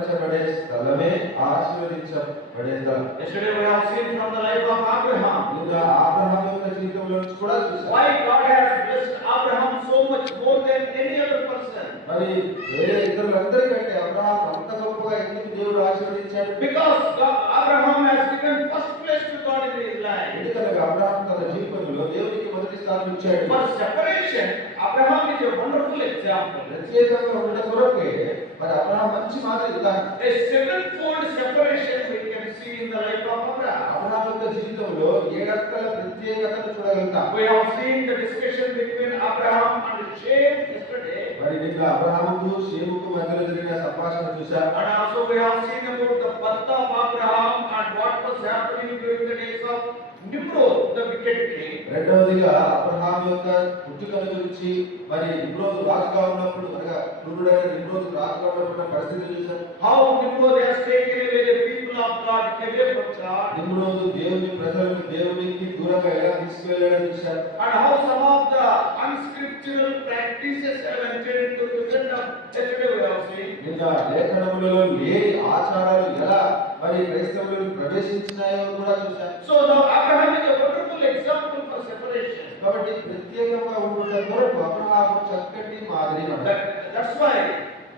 స్థలమే ఆశీర్వదించబడే స్థలం. Yesterday we have seen from the life of Abraham. ఇంకా అబ్రహాము యొక్క జీవితంలో నుంచి కూడా చూసాం. Why God has blessed Abraham so much more than any other person? మరి వేరే ఇతరులందరికంటే అబ్రహాం అంత గొప్పగా ఎందుకు దేవుడు ఆశీర్వదించాడు? Because Abraham has given first place to God in his life. ఎందుకనగా అబ్రహాం తన జీవితంలో దేవునికి మొదటి స్థానం ఇచ్చాడు. For separation, Abraham is a wonderful example. ప్రత్యేకంగా ఉండడం కొరకే మరి అబ్రహాం మంచి మాదిరి ఉదాహరణ. A sevenfold separation we can see in the life of Abraham. Abraham యొక్క జీవితంలో ఏడక్కల ప్రత్యేకతను చూడగలుగుతాం. We have seen the discussion between Abraham and Shem yesterday. మరి నిన్న అబ్రహాముకు షేముకు మధ్యలో జరిగిన సంభాషణ చూశాం. And also we have seen about the birth of Abraham and what was happening during the days of Nimrod, the wicked king. రెండవదిగా Abraham యొక్క పుట్టుకను గురించి మరి నిమ్రోదు రాజుగా ఉన్నప్పుడు అనగా క్రూరుడైన నిమ్రోదు రాజుగా ఉన్నప్పుడు పరిస్థితి చూశాం. How Nimrod has taken away the people of God away from God. నిమ్రోదు దేవుని ప్రజలను దేవునికి దూరంగా ఎలా తీసుకెళ్లాడో చూశాం. And how some of the unscriptural practices have entered into the kingdom. Yesterday we have seen. నిన్న లేఖనములలో లేని ఆచారాలు ఎలా మరి క్రైస్తవులను ప్రవేశించినాయో కూడా చూశాం. So now Abraham is a wonderful example for separation. కాబట్టి ప్రత్యేకంగా ఉండడం కొరకు అబ్రహాము చక్కటి మాదిరి అన్నమాట. That's why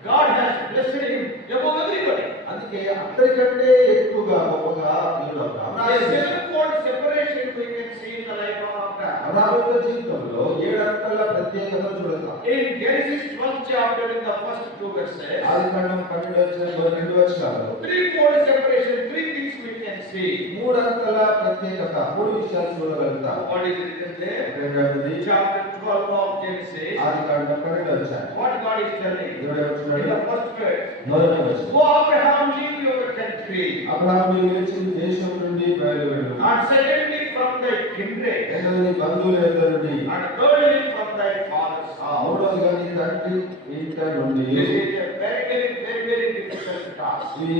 God has blessed him above everybody. అందుకే అందరికంటే ఎక్కువగా గొప్పగా దేవుడు అబ్రహామును A ఆశీర్వదించాడు. sevenfold separation we can see in the life of Abraham. Abraham యొక్క జీవితంలో ఏడక్కల ప్రత్యేకతను చూడగలుగుతాం. In Genesis 12th chapter in the first 2 verses, Adikandam 12 threefold separation, three things we can see. మూడంతల ప్రత్యేకత మూడు విషయాలు చూడగలుగుతాం. What is written there? రెండవది Chapter 12 of Genesis. Adikandam 12 What God is telling? దేవుడు In ఏమంటున్నాడు? the first verse. మొదటి వచనం. Go Abraham, leave your country. Abraham నిలిచిన దేశం నుండి బయలువెళ్ళు. And secondly from thy kindred. రెండవది బంధువుల యొద్ద నుండి. And thirdly from thy father's house. మూడవదిగా నీ తండ్రి ఇంట నుండి. This is a very difficult task. ఇది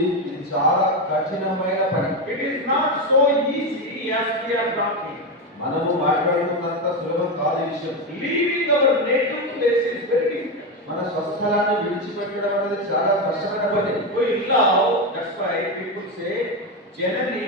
చాలా కఠినమైన పని. It is not so easy as we are talking. మనము మాట్లాడుకున్నంత సులభం కాదు ఈ విషయం. Leaving our native place is very difficult. మన స్వస్థలాన్ని విడిచిపెట్టడం అనేది చాలా కష్టమైన పని. We love, that's why people say, Janani,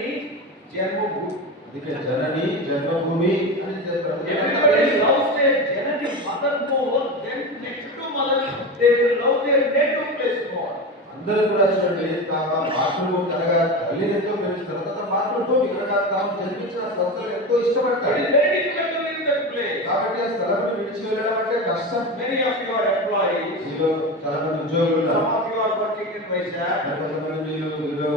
Janmabhoomi. అందుకే జనని జన్మభూమి అని చెప్తారు. Everybody loves their Janani, mother more, then next to mother, they will love their native place more. అందరూ కూడా చూడండి తమ మాతృభూమి అనగా తల్లిని ఎంతో ప్రేమిస్తారు. తన మాతృభూమి అనగా తాము జన్మించిన సంస్థలు ఎంతో It ఇష్టపడతారు. is very difficult to leave that place. కాబట్టి ఆ స్థలాన్ని విడిచి వెళ్ళడం అంటే కష్టం. Many of you are employees. మీలో చాలా మంది ఉద్యోగులు ఉన్నారు. Some of you are working in Vizag. కొంతమంది మీరు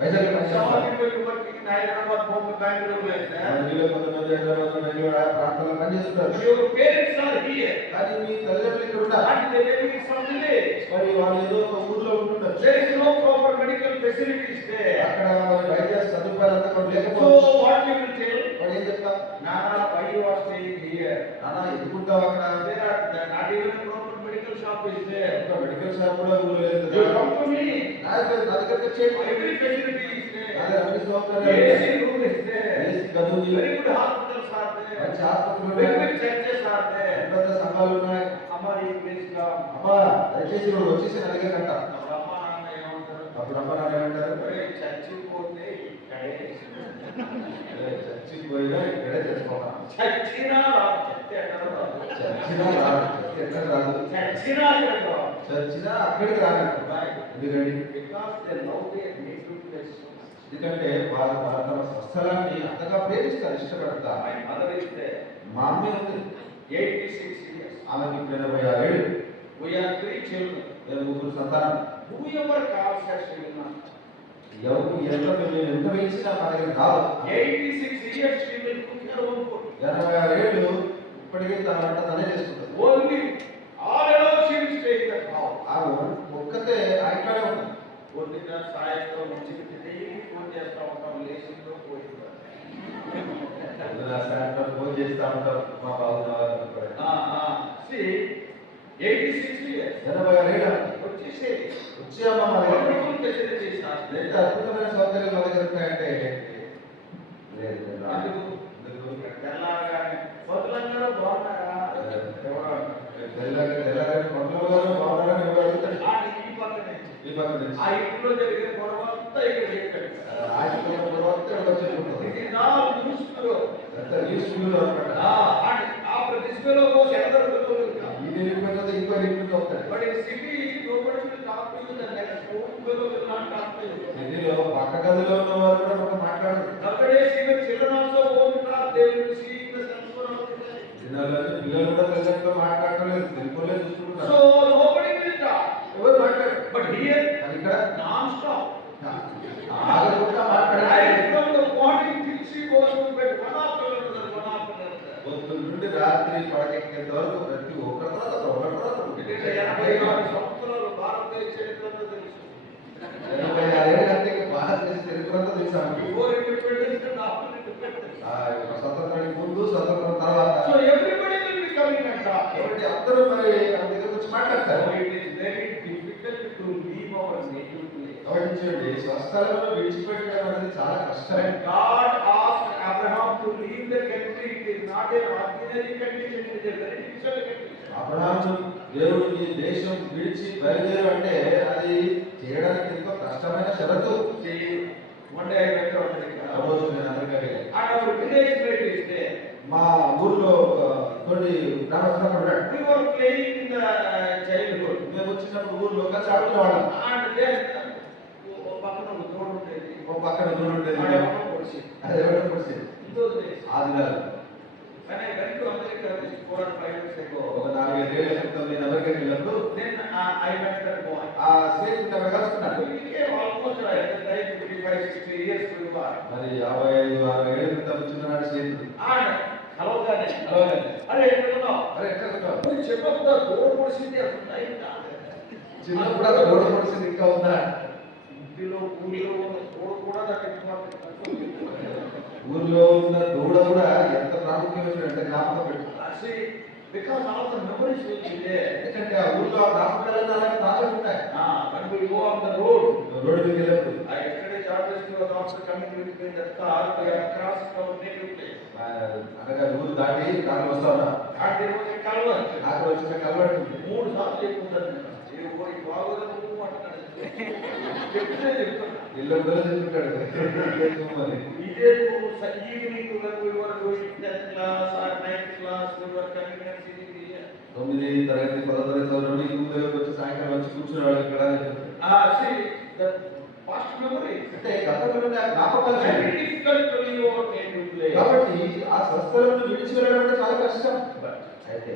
Vizag Some of you will be working in Hyderabad, Bombay, Bangalore like that. వీళ్ళు కొంతమంది హైదరాబాద్ బెంగళూరు ఆ ప్రాంతాల్లో పనిచేస్తున్నారు. But your parents are here. కానీ మీ తల్లిదండ్రులు ఇక్కడ ఉన్నారు. And they may be in some village. మరి వాళ్ళు ఏదో ఒక ఊర్లో ఉంటున్నారు. There is no proper medical facilities there. అక్కడ మరి వైద్య సదుపాయాలు అంతా కూడా So లేకపోవచ్చు. what you will tell? వాడు ఏం చెప్తా? Nana, why you are staying here? నాన్న ఎందుకుంటావు అక్కడ? There are not even a proper medical shop is there. ఒక మెడికల్ షాప్ కూడా ఊర్లో లేదు You కదా. come to me. నా దగ్గరికి వచ్చేయండి. Every facility is నా there. దగ్గర అన్ని సౌకర్యాలు AC ఉన్నాయి. room is there. ఏసీ గదులు ఉన్నాయి. Very good hospitals are there. మంచి ఆసుపత్రులు Very ఉన్నాయి. good churches are there. పెద్ద సంఘాలు ఉన్నాయి. Amma, you please come. అమ్మా దయచేసి నువ్వు వచ్చేసి నా దగ్గర కంట. అమ్మ నాన్న ఏమంటారు? అప్పుడు అమ్మ నాన్న ఏమంటారు? ఒరే, చర్చికి పోతే ఇక్కడే. చర్చికి పోయినా ఇక్కడే చచ్చిపోతాం. చచ్చినా చర్చి ఎక్కడ రాదు. చర్చినా రాదు. చర్చి ఎక్కడ రాదు. చచ్చినా ఎక్కడ రాదు. చర్చినా అక్కడికి రానట్టు. ఎందుకండి? Because they love their native place so much. ఎందుకంటే వారు తమ స్వస్థలాన్ని అంతగా ప్రేమిస్తారు, ఇష్టపడతారు. My mother is there. మా అమ్మే ఉంది. 86 years. ఆమెకి 86 ఏళ్ళు. We are 3 children. మేము ముగ్గురు సంతానం. Whoever calls us, she will not. ఎవరు ఎంత పిలిచినా మా దగ్గర రాదు. 86 years, she will cook her own food. 86 ఏళ్ళు ఇప్పటికీ తన వంట తనే చేసుకుంటుంది. Only all alone she will stay in the house. ఆమె ఒక్కతే ఆ ఇంట్లోనే ఉంటుంది. పొద్దున్న సాయంత్రం నుంచి ఫోన్ చేస్తా ఉంటాం, లేచిందో పోయిందో. సాయంత్రం ఫోన్ చేస్తా ఉంటారు మా బాబు. See, 86 years. 86 ఏళ్ళు వచ్చేసి వచ్చి అమ్మ మా దగ్గర wonderful facilities are there. ఎంత అద్భుతమైన సౌకర్యాలు మా దగ్గర ఉంటాయంటే లేదు. అందుకు తెల్లారగానే పొద్దులందరూ బాగున్నారా? ఎవరు? తెల్లగానే కొండల వారు బాగున్నారని ఎవరు అడుగుతాడు. ఈ పక్కనే ఈ పక్క నుంచి ఆ ఇంట్లో జరిగే గొడవ అంతా ఇక్కడ చెప్పాడు. ఆశిస్తున్న తర్వాత వచ్చేసుకుంటాం. It is all useful. అంత యూస్ఫుల్ అనమాట. And after this fellow goes, another fellow will come. ఇది వెళ్ళిపోతే ఇంకో ఇంటికి వస్తాడు. But in city, nobody will talk to you. The next fellow will not talk to you. సిటీలో పక్క గదిలో ఉన్న వారు కూడా మనం మాట్లాడరు. Nowadays, even children also won't talk. They will see the cell phone all the time. దినాల్లో పిల్లలు కూడా తల్లిదండ్రులతో మాట్లాడలేదు, సెల్ఫోన్లే చూసుకుంటున్నారు. So nobody will talk. ఎవరు మాట్లాడరు. But here, కానీ ఇక్కడ non-stop. ఆగకుండా మాట్లాడాలి. Right from the morning till she goes to bed, one after another, one after another. పొద్దున్న నుండి రాత్రి పడకెక్కేంత వరకు ప్రతి ఒక్కరి తర్వాత ఒకరి తర్వాత ఒకటి. 84 సంవత్సరాలు భారతదేశ చరిత్రలో తెలుసు. 86 ఏళ్ళ అంటే భారతదేశ చరిత్ర అంతా తెలుసాము. Before independence and after independence. స్వతంత్రానికి ముందు, స్వతంత్రం తర్వాత. So everybody will be coming and talking. కాబట్టి అందరూ మరి ఆ దగ్గర వచ్చి మాట్లాడతారు. So it is very difficult to leave our native place. కాబట్టి చూడండి, స్వస్థలంలో విడిచిపెట్టడం అనేది చాలా కష్టం. When God asked Abraham to leave the country, it is not an ordinary condition, it is a very difficult condition. Abraham దేవుడు ఈ దేశం విడిచి బయలుదేరు అంటే అది చేయడానికి ఎంతో కష్టమైన షరతు. See, one day I went to America. రోజు నేను అమెరికా వెళ్ళాను. And our village mate is there. మా ఊర్లో తోటి గ్రామస్తులు ఉన్నాడు. We were playing in the childhood. మేము వచ్చినప్పుడు ఊర్లో కలిసి ఆడుకునేవాళ్ళం. And then, పక్కన ఒక రోడ్ ఉండేది. ఒక పక్కన దూరం ఉండేది. అది ఎవరో పొడిచి. అది ఎవరో పరిస్థితి. In those days. ఆ దినాలు When I went to America this 4 or 5 years ago, ఒక 4-5 ఏళ్ల క్రితం నేను అమెరికా వెళ్ళినప్పుడు then I met that boy. ఆ స్నేహితుడిని అక్కడ కలుసుకున్నాను. We became almost at the time 55, 60 years we were. మరి 55-60 ఏళ్ల క్రితం చిన్ననాటి స్నేహితుడు. And hello గానే. అరే ఎక్కడ ఉన్నావు? అరే ఎట్లా ఉన్నావు? నువ్వు చెప్పకుండా రోడ్ పొడిచింది అసలు చిన్నప్పుడు అక్కడ రోడ్డు పరిస్థితి ఇంకా ఉందా? ఇంటిలో ఊరిలో ఉన్న రోడ్ కూడా నాకు ఇంపార్టెంట్. ఊర్లో ఉన్న దూడ కూడా ఎంత ప్రాముఖ్యమైన అంటే జ్ఞాపకం పెట్టు. See, because all the memories will be there. ఎందుకంటే ఆ ఊర్లో ఆ జ్ఞాపకాలన్నీ అలాగే తాజాగా ఉంటాయి. When we go on the road, road మీద వెళ్ళినప్పుడు yesterday Charles was also coming with me in the car. We are crossing our native place. అనగా ఊరు దాటి దాంట్లో వస్తా ఉన్నా. And there was a culvert. అక్కడ వచ్చిన కలవట్టు 3 సార్లు చెప్పుకుంటాను నేను. ఇది పోయి బాగోదని నువ్వు అంటున్నాడు. చెప్తే చెప్తున్నా. ఇల్లు చెప్తుంటాడు మరి. ఇదే evening when we were doing 10th class or 9th class, we were coming and sitting here. 9th తరగతి 10వ తరగతి చదువుకుని ఇంటి దగ్గరకు వచ్చి సాయంకాలం వచ్చి కూర్చునేవాళ్ళు ఇక్కడ. See, the past memories. అంటే గతంలో ఉన్న జ్ఞాపకాలు Very difficult to leave our native place. కాబట్టి ఆ స్వస్థలను విడిచి వెళ్ళడం అంటే చాలా కష్టం. అయితే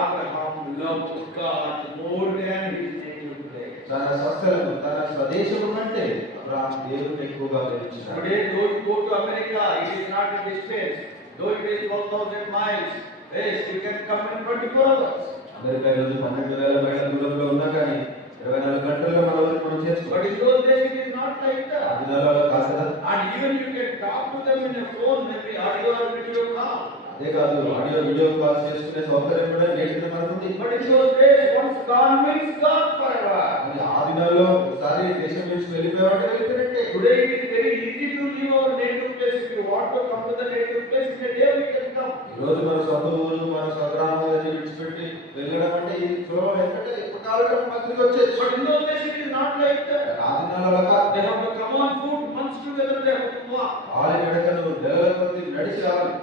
Abraham loved God more than his native place. తన స్వస్థలకు తన స్వదేశము కంటే అబ్రహాం దేవుని ఎక్కువగా ప్రేమించాడు. Today, though you go to America, it is not a distance. Though it is 12,000 miles, yes, you can come in 24 hours. America ఈరోజు 12,000 మైళ్ళ దూరంలో ఉన్నా కానీ 24 గంటల్లో మన ఊరికి మనం But చేసుకోవచ్చు. in those days, it is not like ఆ that. దినాలలో కాదు కదా. And even you can talk to them in a phone, maybe audio or video call. అదే కాదు, ఆడియో వీడియో కాల్ చేసుకునే సౌకర్యం కూడా నేటి మనకు ఉంది. But in those days, once gone means gone forever. మరి ఆ దినాల్లో ఒకసారి దేశం నుంచి వెళ్ళిపోయామంటే వెళ్ళిపోయినట్టే. Today, it is very easy to leave our native place. If you want to come to the native place, in a day we can come. ఈ రోజు మన సొంత ఊరు మన స్వగ్రామాన్ని విడిచిపెట్టి వెళ్ళడం అంటే ఇది సులభం. ఎందుకంటే ఎప్పుడు కావాలంటే మంత్రికి వచ్చేది. But in those days, it is not like that. ఆ దినాలలో కాదు. They have to come on foot, months together, they have to walk. ఆలి నడకను నెలల కొద్ది నడిచి రావాలి.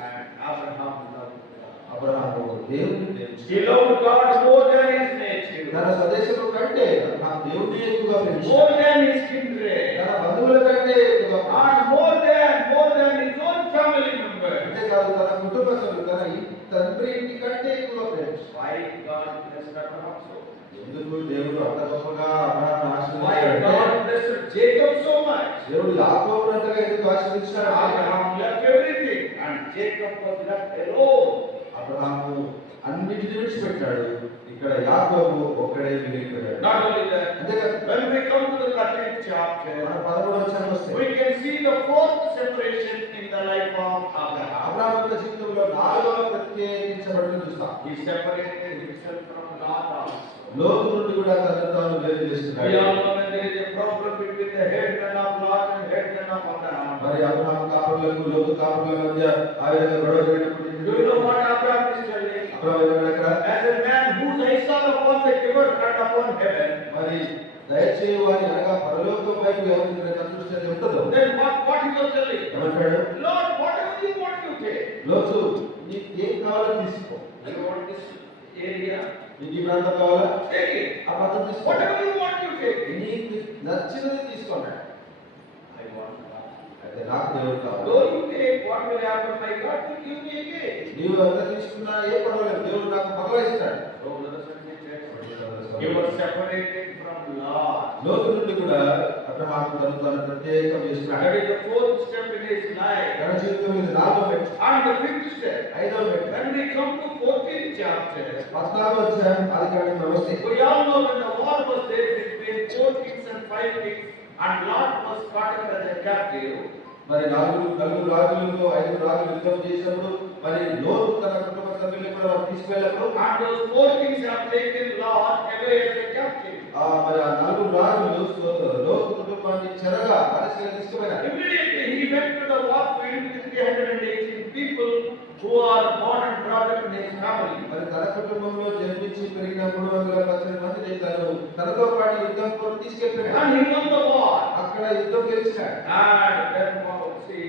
And Abraham loved God. Abraham దేవుని ప్రేమించాడు. He loved God more than his native, తన స్వదేశము కంటే అబ్రహాం దేవుని ఎక్కువగా ప్రేమించాడు. more than his kindred, తన బంధువుల కంటే ఎక్కువగా ప్రేమించాడు. and more than his own family members. అంతేకాదు తన కుటుంబ సభ్యులు తన తండ్రి ఇంటి కంటే ఎక్కువగా ప్రేమించాడు. Why God blessed Abraham so? ఎందుకు దేవుడు అంత గొప్పగా అబ్రహామును Why ఆశీర్వదించాడంటే God blessed Jacob so much? దేవుడు యాకోబును అంతగా ఎందుకు ఆశీర్వదించాడు? Abraham left everything, and Jacob was left alone. Abraham అన్నిటిని విడిచిపెట్టాడు. ఇక్కడ యాకోబు ఒక్కడే మిగిలిపోయాడు. Not only that, అంతేకాదు when we come to the 13th chapter, మన 11వ అధ్యాయం వస్తే we can see the fourth separation in the life of Abraham. Abraham యొక్క జీవితంలో 4వ ప్రత్యేకించబడడం చూస్తాం. He separated himself from Lot also. లోతు నుండి కూడా తనను తాను వేరు We చేస్తున్నాడు. all know when there is a problem between the headman of Lot and headman of Abraham. మరి అబ్రహాము కాపురులకు లోతు కాపురుల మధ్య ఆ విధంగా గొడవ జరిగినప్పుడు Do you know what Abraham is telling? Abraham ఏమన్నాడు అక్కడ? As a man whose eyes are upon the giver and upon heaven, మరి దయచేయు వారి అనగా పరలోకం వైపు ఎవరి దృష్టి అది ఉంటుందో then what he was telling? ఏమంటాడు? Lord, whatever you want to take. లోతు నీకు ఏం కావాలో తీసుకో. You want this area? నీకు ఈ ప్రాంతం కావాలా? Take it. ఆ ప్రాంతం తీసుకో. Whatever you want to take. నీకు నచ్చినది తీసుకోన్నాడు. I want that. అయితే నాకు దేవుడు కావాలి. Though you take, what will happen? My God will give me again. నీవు ఎంత తీసుకున్నా ఏ పడవలేదు, దేవుడు నాకు మరలా ఇస్తాడు. So, brothers and sisters, he was separated from Lot. లోతు నుండి కూడా అబ్రహాము తను ప్రత్యేకం చేసుకున్నాడు. That is the fourth step in his life. తన జీవితం మీద 4వ మెట్టు, And the fifth step, 5వ మెట్టు, when we come to 14th chapter, 14వ అధ్యాయం ఆదికాండం వ్యవస్థ. we all know when the war was there between 4 kings and 5 kings, and Lot was caught up as a captive. మరి నలుగురు రాజులతో 5 రాజులు యుద్ధం చేసినప్పుడు మరి లోతు తన కుటుంబ సభ్యులను కూడా వారు తీసుకెళ్ళినప్పుడు And those 4 kings have taken Lot away as a captive. మరి ఆ 4 రాజులు లోతు కుటుంబాన్ని చెరగా బానిసగా తీసుకుపోయారు. Immediately he went to the war field with 318 people who are born and brought up in his family. మరి తన కుటుంబంలో జన్మించి పెరిగిన 318 మందిని తనతో పాటు యుద్ధం కోసం తీసుకెళ్ళిపోయాడు. And he won the war. అక్కడ యుద్ధం గెలిచాడు. And then see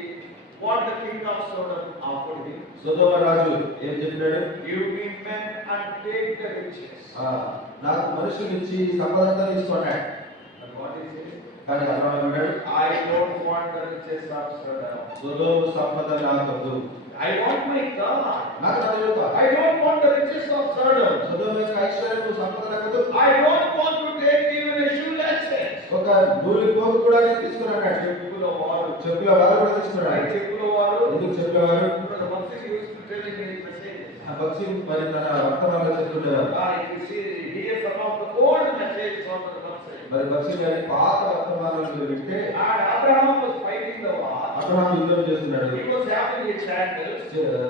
what the king of Sodom offered him. సొదొమ రాజు ఏం చెప్పాడు? Give me men and take the riches. నాకు మనుషుల నుంచి సంపదంతా తీసుకున్నాడు. But what is it? కానీ అబ్రహాము అన్నాడు, I don't want the riches of Sodom. సొదొమ సంపద నాకొద్దు. I want my God. నాకు నా దేవుడు కావాలి. I don't want the riches of Sodom. సొదొమ యొక్క ఐశ్వర్యము సంపద నాకొద్దు. I don't want to take even a shoelace. ఒక నూలు పోగు కూడా నేను తీసుకున్నాడు. చెప్పుల వారు. చెప్పుల వారు కూడా తీసుకున్నాడు. చెప్పుల వారు. ఎందుకు చెప్పుల వారు? The Bhakti used to tell in his messages. ఆ భక్తి మరి తన వర్తమానంలో చెప్తుండేవారు. If you see here some of the old messages of the Bhakti. మరి భక్తి గారి పాత వర్తమానాలు మీరు వింటే And Abraham was fighting the war. Abraham యుద్ధం చేస్తున్నాడు. He was having his sandals.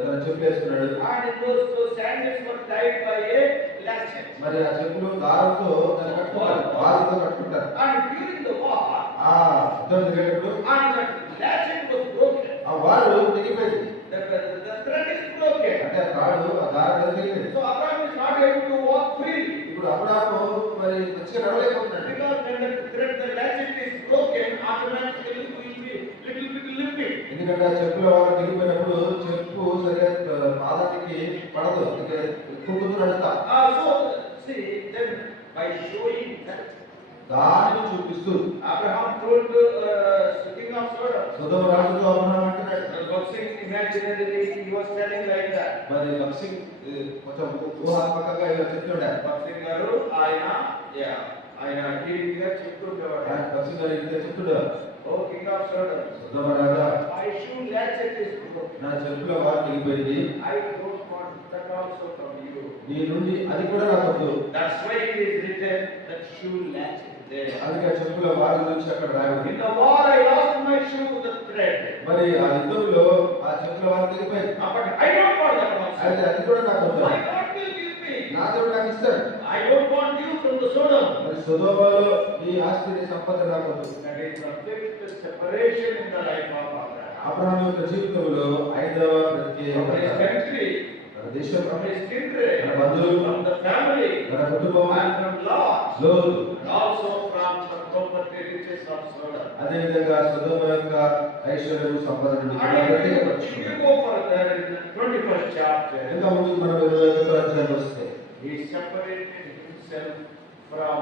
తన చెప్పులు వేసుకున్నాడు. And it was those sandals were tied by a latchet. మరి ఆ చెప్పులు దారంతో దాన్ని కట్టుకుంటారు, వారితో కట్టుకుంటారు. And during the war, ఆ యుద్ధం జరిగేటప్పుడు and that latchet was broken. ఆ వారు తెగిపోయింది. The thread is broken. అంటే ఆ తాడు ఆ దారం తెగిపోయింది. So Abraham is not able to walk freely. ఇప్పుడు అబ్రహాము మరి మంచిగా నడవలేకపోతున్నాడు. Because when the thread, the latchet is broken, automatically we will be little bit limping. ఎందుకంటే ఆ చెప్పుల వారు తెగిపోయినప్పుడు చెప్పు సరిగా పాదానికి పడదు, ఎక్కువ నడుస్తా. So see, then by showing that, దాన్ని చూపిస్తూ Abraham told king of Sodom. సొదొమ రాజుతో అబ్రహాము అంటున్నాడు. Boxing imaginarily, he was telling like that. మరి భక్తి కొంచెం ఊహాత్మకంగా ఇలా చెప్తుండే. Boxing garu, ayana, yeah. ఆయన టీవీగా చెప్తుండేవాడు. ఆయన పక్షిగా ఇంత చెప్తుడా ఓ కింగ్ ఆఫ్ సోడమ్, సుధమ రాజా my shoe latchet is broken. నా చెప్పుల వారు తెగిపోయింది. I don't want that also from you. నీ నుండి అది కూడా నాకు వద్దు. That's why it is written that shoe latchet there. అందుకే చెప్పుల వారి గురించి అక్కడ రాయబడింది. In the war I lost my shoe the thread. మరి ఆ యుద్ధంలో ఆ చెప్పుల వారు తెగిపోయింది. But I don't want that also. అయితే అది కూడా నాకు వద్దు. My God will give me. నా దేవుడు నాకు ఇస్తాడు. I don't want you from the Sodom. మరి సొదొమలో నీ ఆస్తిని సంపద నాకు వద్దు. That is the fifth separation in the life of Abraham. Abraham యొక్క జీవితంలో ఐదవ From his ప్రత్యేకత country, తన దేశం, from his kindred, తన బంధువులు, from the family, తన కుటుంబం, and from Lot, లోతు, and also from the property riches of Sodom. అదే విధంగా సొదొమ యొక్క ఐశ్వర్యము సంపద నుండి కూడా And if ప్రత్యేకపరచుకున్నాడు. you go further in the 21st chapter, ఇంకా ముందుకు మనం 21వ అధ్యాయం వస్తే he separated himself from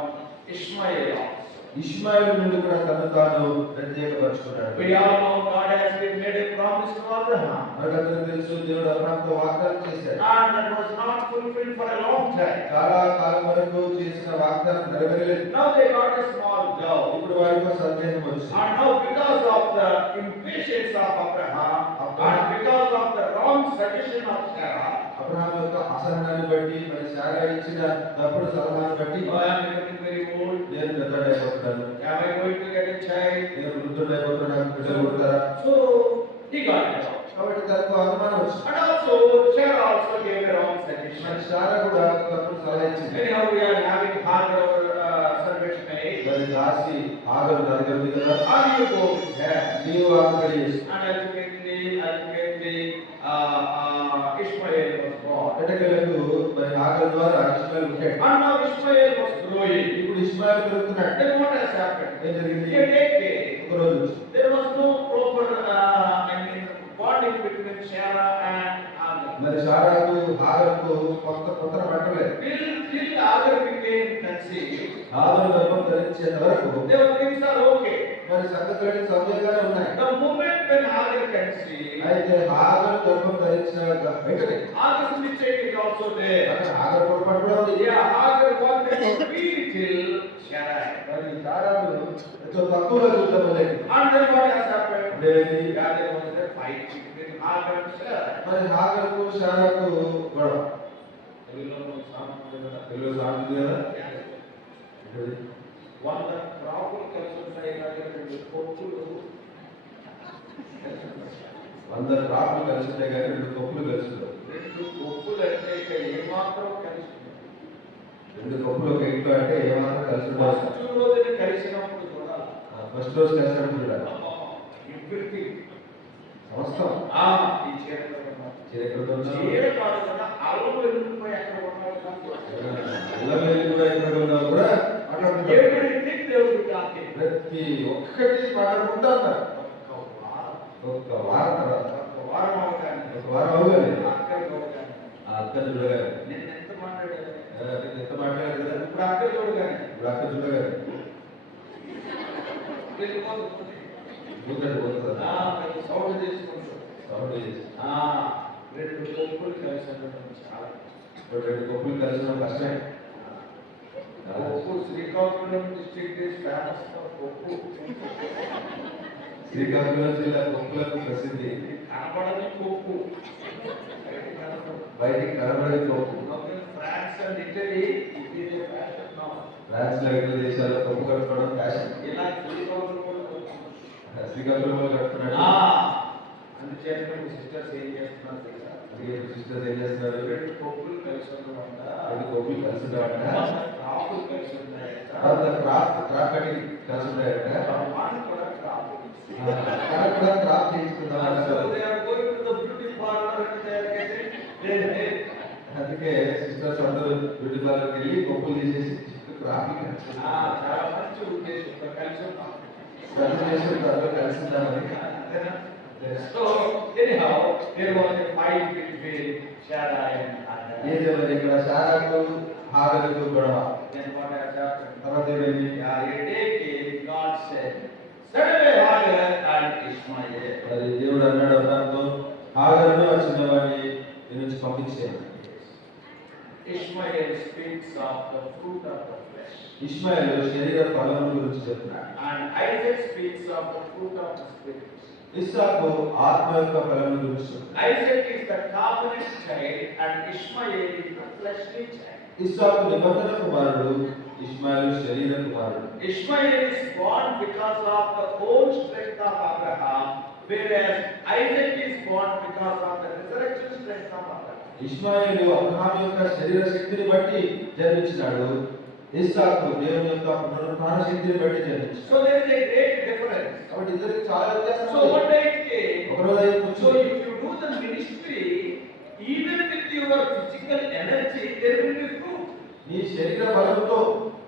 Ishmael also. ఇష్మాయేలు నుండి కూడా తను తాను ప్రత్యేకపరచుకున్నాడు. We all know God has made a promise to Abraham, మనకందరికీ తెలుసు దేవుడు అబ్రహాముతో వాగ్దానం చేశాడు. and that was not fulfilled for a long time. చాలా కాలం వరకు చేసిన వాగ్దానం నెరవేరలేదు. Now they got a small doubt. ఇప్పుడు వారికి సందేహం వచ్చింది. And now because of the impatience of Abraham, and because of the wrong suggestion of Sarah, Abraham యొక్క అసహనాన్ని బట్టి మరి శారా ఇచ్చిన తప్పుడు సలహాను బట్టి oh, I am becoming very old. నేను పెద్దడైపోతున్నాను, Am I going to get a child? నేను వృద్ధుడైపోతున్నాను, నాకు బిడ్డలు పుడతారా? So he got it out. కాబట్టి తనకు అనుమానం వచ్చింది. And also Sarah also gave a wrong మరి suggestion. శారా కూడా తప్పుడు సలహా ఇచ్చింది. Anyhow, we are having Hagar service maid. మరి దాసి ఆగరు నా దగ్గర ఉంది కదా, And you go with her. నీవు ఆమె చేసి And ultimately Ishmael was born. ఎటకెలకు మరి ఆగరు ద్వారా ఇష్మాయేలు పుట్టాడు. And now Ishmael was growing. ఇప్పుడు ఇష్మాయేలు పెరుగుతున్నాడు. Then what has happened? ఏం జరిగింది? A day came. ఒక రోజు వచ్చింది. There was no proper bonding between Sarah and Hagar. మరి శారాకు ఆగరుకు కొత్త పట్టలేదు. Till Hagar became conceived, ఆగరు గర్భం ధరించేంత వరకు their things are okay. మరి సంగతులు సవ్యంగానే ఉన్నాయి. The moment when Hagar conceived, అయితే ఆగరు గర్భం ధరించిన వెంటనే Hagar's mistake is also there. అక్కడ ఆగరు పొరపాటు కూడా ఉంది. Yeah, Hagar wanted to be till Sarai. మరి శారాను ఎంతో తక్కువగా చూడటం లేదు. And then what has happened? అదేంటి? Yeah, there was a fight between Hagar and Sarai. మరి ఆగరుకు శారాకు గొడవ. తెలుగులో సామాన్యుడు కదా. తెలుగు సాగుతుంది కదా. Yeah. ఏంటది? 100 క్రాపులు కలిసి ఉంటాయి ఇలాగే 2 కొట్టులు 100 క్రాప్లు కలిసి ఉంటాయి కానీ 2 కొప్పులు కలిసి ఉండవు. 2 కొప్పులు అంటే ఇక ఏమాత్రం కలిసి ఉంటాయి. 2 కొప్పులు ఒక ఇంట్లో అంటే ఏమాత్రం కలిసి ఉండవు. ఫస్ట్ రోజున కలిసినప్పుడు చూడాలి. ఫస్ట్ రోజు కలిసినప్పుడు చూడాలి. ఎవ్రీథింగ్ సమస్తం ఈ చీరలో ఉన్నారు. చీరకలతో చీర కాదు కదా, అల్లం వెళ్ళిపోయి ఎక్కడ ఉన్నారు ఎక్కడ ఉన్నా కూడా మాట్లాడుకుంటారు. ఎవ్రీథింగ్ దేవుడు టాకింగ్. ప్రతి ఒక్కటి మాట్లాడుకుంటా ఉంటారు. ఒక వారం తర్వాత ఒక వారం అవగానే ఒక వారం అవగానే అక్కడికి అవగానే ఆ అక్కని చూడగానే నేను ఎంత మాట్లాడాను ఎంత మాట్లాడారు కదా. ఇప్పుడు అక్క చూడగానే ఇప్పుడు అక్క చూడగానే వెళ్ళిపోతుంది. కూతురు పోతుంది. సౌండ్ చేసుకుంటూ సౌండ్ చేసి 2 కొప్పులు కలిసి ఉండడం చాలా. 2 కొప్పులు కలిసిన కష్టమే. కొప్పు Srikakulam district is famous for కొప్పు. శ్రీకాకుళం జిల్లా కొప్పులకు ప్రసిద్ధి. కనపడని కొప్పు, బయటికి కనబడే కొప్పు. ఫ్రాన్స్ అండ్ ఇటలీ ఇది ఫ్యాషన్ నౌ. ఫ్రాన్స్ లో ఇతర దేశాల్లో కొప్పు కట్టుకోవడం ఫ్యాషన్. ఇలా శ్రీకాకుళం కూడా శ్రీకాకుళంలో కట్టుకున్నాడు. అందుచేత సిస్టర్స్ ఏం చేస్తున్నారు తెలుసా? సిస్టర్స్ ఏం చేస్తున్నారు? 2 కొప్పులు కలిసి ఉండడం 2 కొప్పులు కలిసి ఉండడం క్రాపులు కలిసి ఉన్నాయట. క్రాఫ్ట్ కటింగ్ కలిసి ఉన్నాయట. వాళ్ళు కూడా క్రాప్ కూడా క్రాఫ్ట్ చేయించుకుందాం. అందుకే సిస్టర్స్ అందరూ బ్యూటీ పార్లర్కి వెళ్ళి కొప్పులు తీసేసి క్రాఫ్ట్ చాలా మంచి ఉద్దేశంతో కలిసి ఉన్నాం. కలిసి ఉందామని. So anyhow, there was a fight between Sarai and Hagar. ఏదేమైనా ఇక్కడ శారాకు హాగరుకు గొడవ. Then what has happened? తర్వాత ఏమైంది? A day came, God said, "Send away Hagar and Ishmael." మరి దేవుడు అన్నాడు అబ్రాహాముతో, హాగరును ఆ చిన్నవాడిని నీ నుంచి పంపించేయండి. Ishmael speaks of the fruit of the flesh. ఇష్మాయేలు శరీర ఫలం గురించి చెప్తున్నాడు. And Isaac speaks of the fruit of the Spirit. ఇస్సాకు ఆత్మ యొక్క ఫలం గురించి చెప్తున్నాడు. Isaac is the covenant child and Ishmael is the fleshly child. ఇస్సాకు నిబంధన కుమారుడు, ఇష్మాయేలు శరీర కుమారుడు. Ishmael is born because of the old strength of Abraham, whereas Isaac is born because of the resurrection strength of Abraham. Ishmael Abraham యొక్క శరీర శక్తిని బట్టి జన్మించినాడు. ఇస్సాకు దేవుని యొక్క పునరుత్థాన శక్తిని బట్టి జన్మించాడు. So there is a great difference. కాబట్టి ఇద్దరికి చాలా వ్యత్యాసం So ఉంది. one day it came. ఒకరోజు ఆయన So కూర్చొని, if you do the ministry, even with your physical energy, there will be fruit. నీ శరీర బలంతో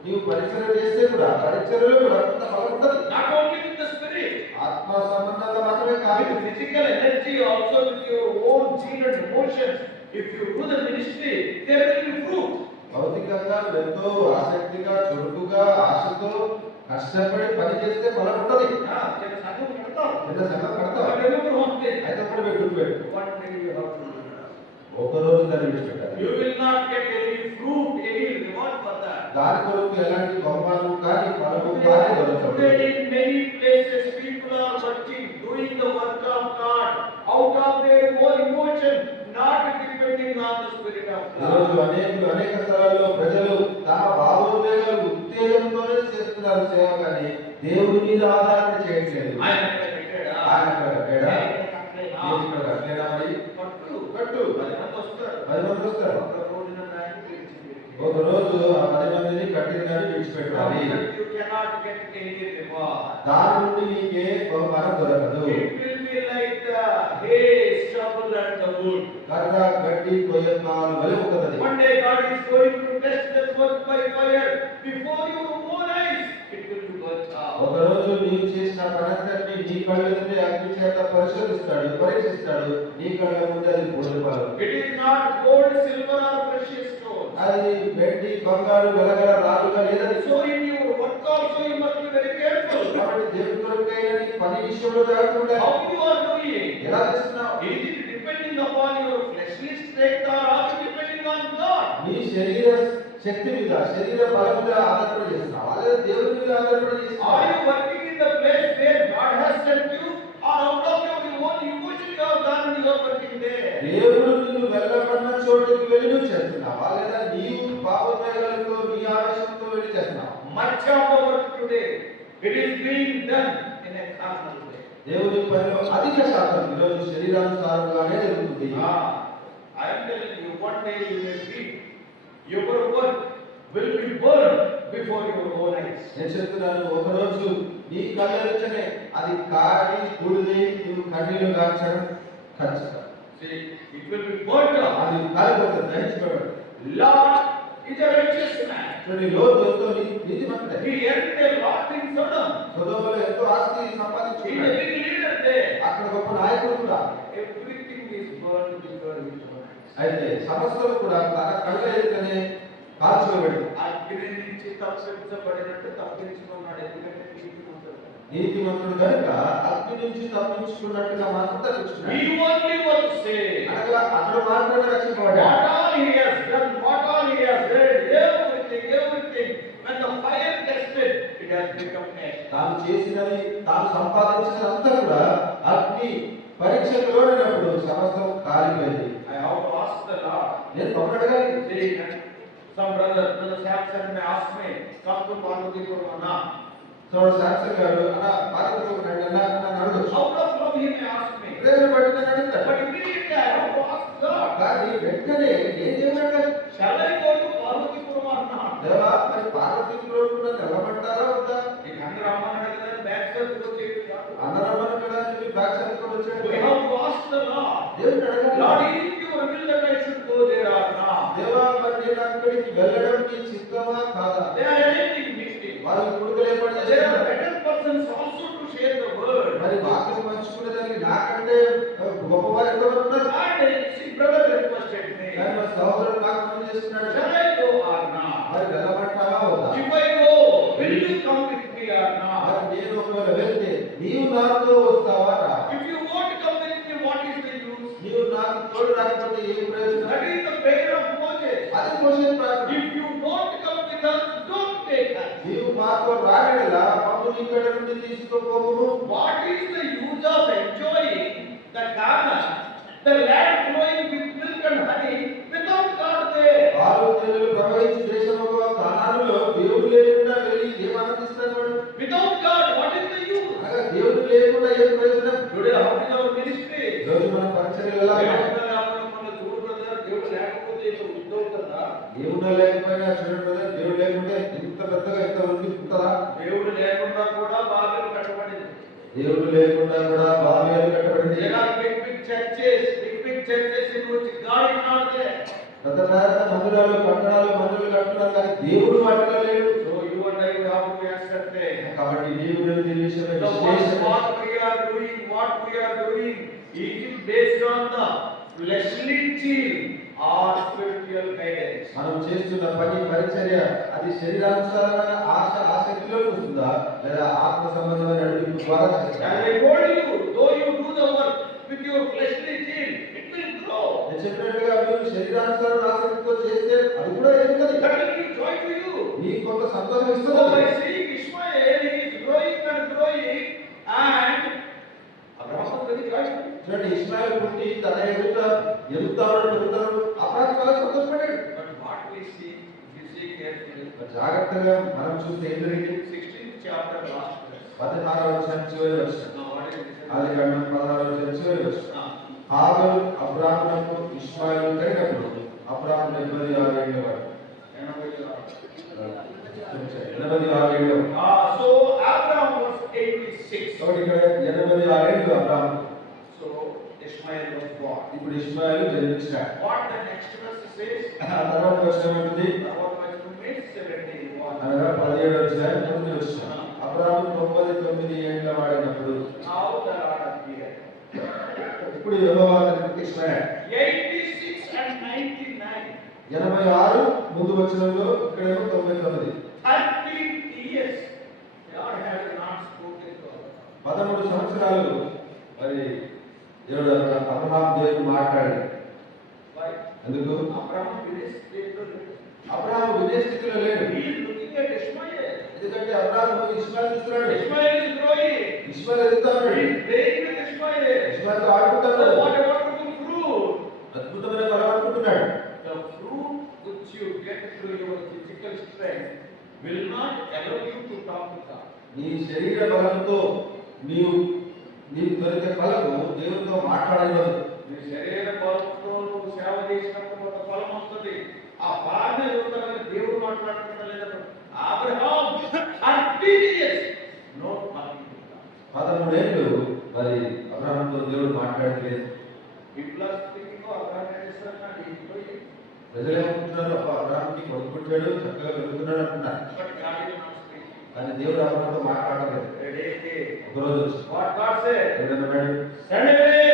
నీవు పరిచర్య చేస్తే కూడా పరిచర్యలో కూడా కొంత బలం ఉంటుంది. Not only with the spirit, ఆత్మ సంబంధంగా మాత్రమే కాదు, with physical energy, also with your own zeal and emotions. If you do the ministry, there will be fruit. భౌతికంగా ఎంతో ఆసక్తిగా, చురుకుగా, ఆశతో కష్టపడి పని చేస్తే ఫలం ఉంటుంది. చిన్న సంఘం కడతాం. పెద్ద సంఘం కడతాం. But remember one thing. అయితే ఒకటి మీరు గుర్తుపెట్టు, One thing you have to do. ఒక రోజు దాన్ని విడిచిపెట్టాలి. You will not get any fruit, any reward for that. దాని కొరకు ఎలాంటి బహుమానం కానీ ఫలము కానీ దొరకదు. Today in many places people are working, doing the work of God out of their own emotion, not depending on the Spirit of ఈరోజు God. అనేక స్థలాల్లో ప్రజలు తమ భావోద్వేగాలు ఉత్తేజంతోనే చేస్తున్నారు సేవ, కానీ దేవుని మీద ఆధారణ చేయట్లేదు. ఆయన అక్కడ పెట్టాడా? ఆయన అక్కడ కట్టాడా? కట్టలేదా? నేను ఇక్కడ కట్టలేదా? మరి కట్టు. కట్టు. 10 మంది వస్తారు. 10 మంది వస్తారు. ఒక రోజున నాయకుడు విడిచిపెట్టి. ఒక రోజు ఆ 10 మందిని కట్టిందని విడిచిపెట్టాలి. You cannot get any reward. దాని నుండి నీకే బహుమానం దొరకదు. It will be like the hay, stubble and the wood. కర్ర, గడ్డి, కొయ్యకాలు వలె ఉంటది. One day God is going to test that work by fire before your own eyes. It will be burnt out. ఒక రోజు నీవు చేసిన పనంతటిని నీ కళ్ళ ముందే అగ్ని చేత పరిశోధిస్తాడు, పరీక్షిస్తాడు. నీ కళ్ళ ముందే అది బూడిదపాలు. It is not gold, silver or precious stones. అది వెండి, బంగారు, వెలగల రాళ్ళుగా లేదని. So in your work also you must be very careful. కాబట్టి దేవుని కొరకైన నీ పని విషయంలో జాగ్రత్త ఉండాలి. How you are doing? ఎలా చేస్తున్నావు? Is it depending upon your fleshly strength or are you depending on God? నీ శరీర శక్తి మీద, శరీర బలం మీద ఆధారపడి చేస్తున్నావా లేదా దేవుని మీద ఆధారపడి Are చేస్తున్నావా? you working in the place where God has sent you or out of your own emotion you have done and you are working there? దేవుడు నిన్ను వెళ్ళమన్న చోటుకి వెళ్ళి నువ్వు చేస్తున్నావా లేదా నీవు భావోద్వేగాలతో నీ ఆవేశంతో వెళ్ళి చేస్తున్నావా? Much of the work today, it is being done in a carnal way. దేవుని పనిలో అధిక శాతం ఈరోజు శరీరానుసారంగానే జరుగుతుంది. I am telling you, one day you will see your work will be burned before your own eyes. నేను చెప్తున్నాను, ఒకరోజు నీ కళ్ళెదుటనే అది కాలి బూడిదై నువ్వు కన్నీళ్లు గార్చడం ఖచ్చితం. See, it will be burned up. అది కాలిపోతుంది, దహించబడదు. Lot is a righteous man. చూడండి, లోతు ఎంతో నీతిమంతుడే. He earned a lot in Sodom. సొదొమలో ఎంతో ఆస్తి He is a సంపాదించుకున్నాడు. big leader there. అక్కడ గొప్ప నాయకుడు కూడా. Everything is burned before his own eyes. అయితే సమస్తలు కూడా తన కళ్ళ ఎదుటనే కాల్చివేయబడింది. అగ్ని నుంచి తప్పించబడినట్టు తప్పించుకున్నాడు. ఎందుకంటే నీతిమంతుడు కనుక అగ్ని నుంచి తప్పించుకున్నట్టుగా మాత్రం తప్పించుకున్నాడు. He only was saved. అనగా అతడు మాత్రమే రక్షింపబడ్డాడు. What all he has done, what all he has read, everything, when the fire tested, it has become ash. తాను చేసినది, తాను సంపాదించినంతా కూడా అగ్ని పరీక్షకు లోనైనప్పుడు సమస్తం కాలిపోయింది. I have to ask the Lord. నేను ఒకటగాలి. See, some brother Samson may ask me, come to Parvatipurana. చూడు, శాంసన్ గారు అన్న పార్వతీపురం రండి అన్న నన్ను అడగొచ్చు. Out of love he may ask me. ప్రేమ బట్టి నన్ను అడుగుతాడు. But immediately I have to ask God. కానీ వెంటనే ఏమన్నాడు? Shall I go to Parvatipurana? దేవా, మరి పార్వతీపురం కూడా నిలబడ్డారా వద్దా? ఈ గంగరామన్న కదా బ్యాక్ సైడ్ తో చేయాలి. అన్నరమ్మను కూడా చెప్పి బ్యాక్ సైడ్ కూడా వచ్చాడు. We have to ask the Lord. దేవుని అడగాలి. Lord, is it your will that I should go there or not? దేవా, మరి నేను అక్కడికి వెళ్ళడం నీ చిత్తమా కాదా? They are arranging meeting. వారు కొడుకులు ఏర్పాటు There are చేశారు. better persons also to share the word. మరి వాక్యం పంచుకునేదానికి నాకంటే గొప్పవారు ఎంతమంది ఉన్నారు? And see, brother requested me. కానీ మా సహోదరుడు నాకు ఫోన్ చేస్తున్నాడు. Shall I go or not? మరి వెళ్ళమంటావా వద్దా? If I go, will you come with me or not? మరి నేను ఒకవేళ వెళ్తే నీవు నాతో వస్తావా రా? If you won't come with me, what is the use? నీవు నాకు తోడు రాకపోతే ఏం ప్రయోజనం? That is the prayer of Moses. అది మోషే ప్రార్థన. If you don't come with us, don't take us. తీసుకోపోవును. What is the use of enjoying the Canaan, the land flowing with milk and honey, without God there? పాలు తేనెలు ప్రవహించు దేశముగా కానానులో దేవుడు లేకుండా వెళ్ళి ఏం ఆనందిస్తాడు వాడు? Without God, what is the use? అనగా దేవుడు లేకుండా ఏం ప్రయోజనం? Today, how is our ministry? ఈరోజు మన పరిచర్యలు ఎలా ఉన్నాయి? దేవుడు లేకపోతే ఉద్యోగం కదా. దేవుడు లేకపోయినా చూడండి బ్రదర్, దేవుడు లేకుంటే ఇంత పెద్దగా ఇంత ఉంటుందా? దేవుడు లేకుండా కూడా బాగా కట్టబడింది. దేవుడు లేకుండా కూడా బాల్యాలు కట్టబడింది. There are big churches in which God is not there. పెద్ద పెద్ద మందిరాలు, పట్టణాలు, మందిరాలు కట్టున్నారు కానీ దేవుడు వాటిలో లేడు. So you and I have to accept it. కాబట్టి నీవు నేను దీని విషయమై So what we are doing, is it based on the fleshly chill or spiritual guidance? మనం చేస్తున్న పని పరిచర్య అది శరీరానుసారమైన ఆసక్తిలో వస్తుందా లేదా ఆత్మ సంబంధమైన నడిపింపు ద్వారా చేస్తుందా? As I told you, though you do the work with your fleshly chill, it will grow. నేను చెప్పినట్టుగా మీరు శరీరానుసారమైన ఆసక్తితో చేస్తే అది కూడా ఎదుగుతుంది. That will give joy to you. నీకు కొంత సంతోషం So ఇస్తుంది. by seeing Ishmael, he is growing and Abraham was very joyful. చూడండి, ఇష్మాయేలు పుట్టి తన ఎదుగుతాడు పెరుగుతాడు, అబ్రాహాము చాలా సంతోషపడ్డాడు. But what we see carefully. జాగ్రత్తగా మనం చూస్తే ఏం జరిగింది? 16th chapter last verse. 16వ వచనం చివరి వచనం. Now what is it? ఆదికాండం 16వ వచనం చివరి వచనం. హాగరు అబ్రాహామునకు ఇష్మాయేలు కలిగినప్పుడు అబ్రాహాము 86 ఏళ్ల వాడు. 86 ఏళ్ల వాడు. So Abraham was 86. కాబట్టి ఇక్కడ 86 ఏళ్లు అబ్రాహాము. So Ishmael was born. ఇప్పుడు ఇష్మాయేలు జన్మించాడు. What the next verse says? ఆ తర్వాత వచనం ఏంటి? Our verse 71. అనగా 17వ అధ్యాయం 9వ వచనం. అబ్రాహాము 99 ఏళ్ల వాడైనప్పుడు Now the Lord appeared. ఇప్పుడు యెహోవా ప్రత్యక్షమయ్యాడు. 86 and 99. 86 ముందు వచనంలో ఇక్కడేమో 99. 13 years. God has not spoken to us. 13 సంవత్సరాలు మరి దేవుడు అబ్రహాము దేవుడు మాట్లాడాడు. Why? ఎందుకు? Abraham finished spiritual. అబ్రహాము విదేశ స్థితిలో లేడు. He is looking at Ishmael. ఎందుకంటే అబ్రహాము ఇష్మాయేలు చూస్తున్నాడు. Ishmael is growing. Ishmael ఎదుగుతున్నాడు. He is playing with Ishmael. ఇష్మాయేలుతో ఆడుకుంటున్నాడు. What a wonderful fruit. అద్భుతమైన ఫలం అనుకుంటున్నాడు. The fruit which you get through your physical strength will not allow you to talk to God. నీ శరీర బలంతో నీకు దొరికే ఫలము దేవునితో మాట్లాడలేదు. నీ శరీర బలంతో నువ్వు సేవ చేసినప్పుడు ఒక ఫలం వస్తుంది. ఆ ఫలాన్ని చూస్తానని దేవుడు మాట్లాడుతున్నా లేదా? Abraham 30 years no talking to God. 13 ఏళ్ళు మరి అబ్రహాముతో దేవుడు మాట్లాడలేదు. People are thinking, oh, Abraham is son and he is growing. ప్రజలు ఏమనుకుంటున్నారు? అబ్రహాముకి కొడుకు పుట్టాడు, చక్కగా పెరుగుతున్నాడు అంటున్నారు. But God is not speaking. కానీ దేవుడు అబ్రహాముతో మాట్లాడలేదు. A day came. ఒకరోజు వచ్చి What God said? దేవుడు అన్నాడు, Send away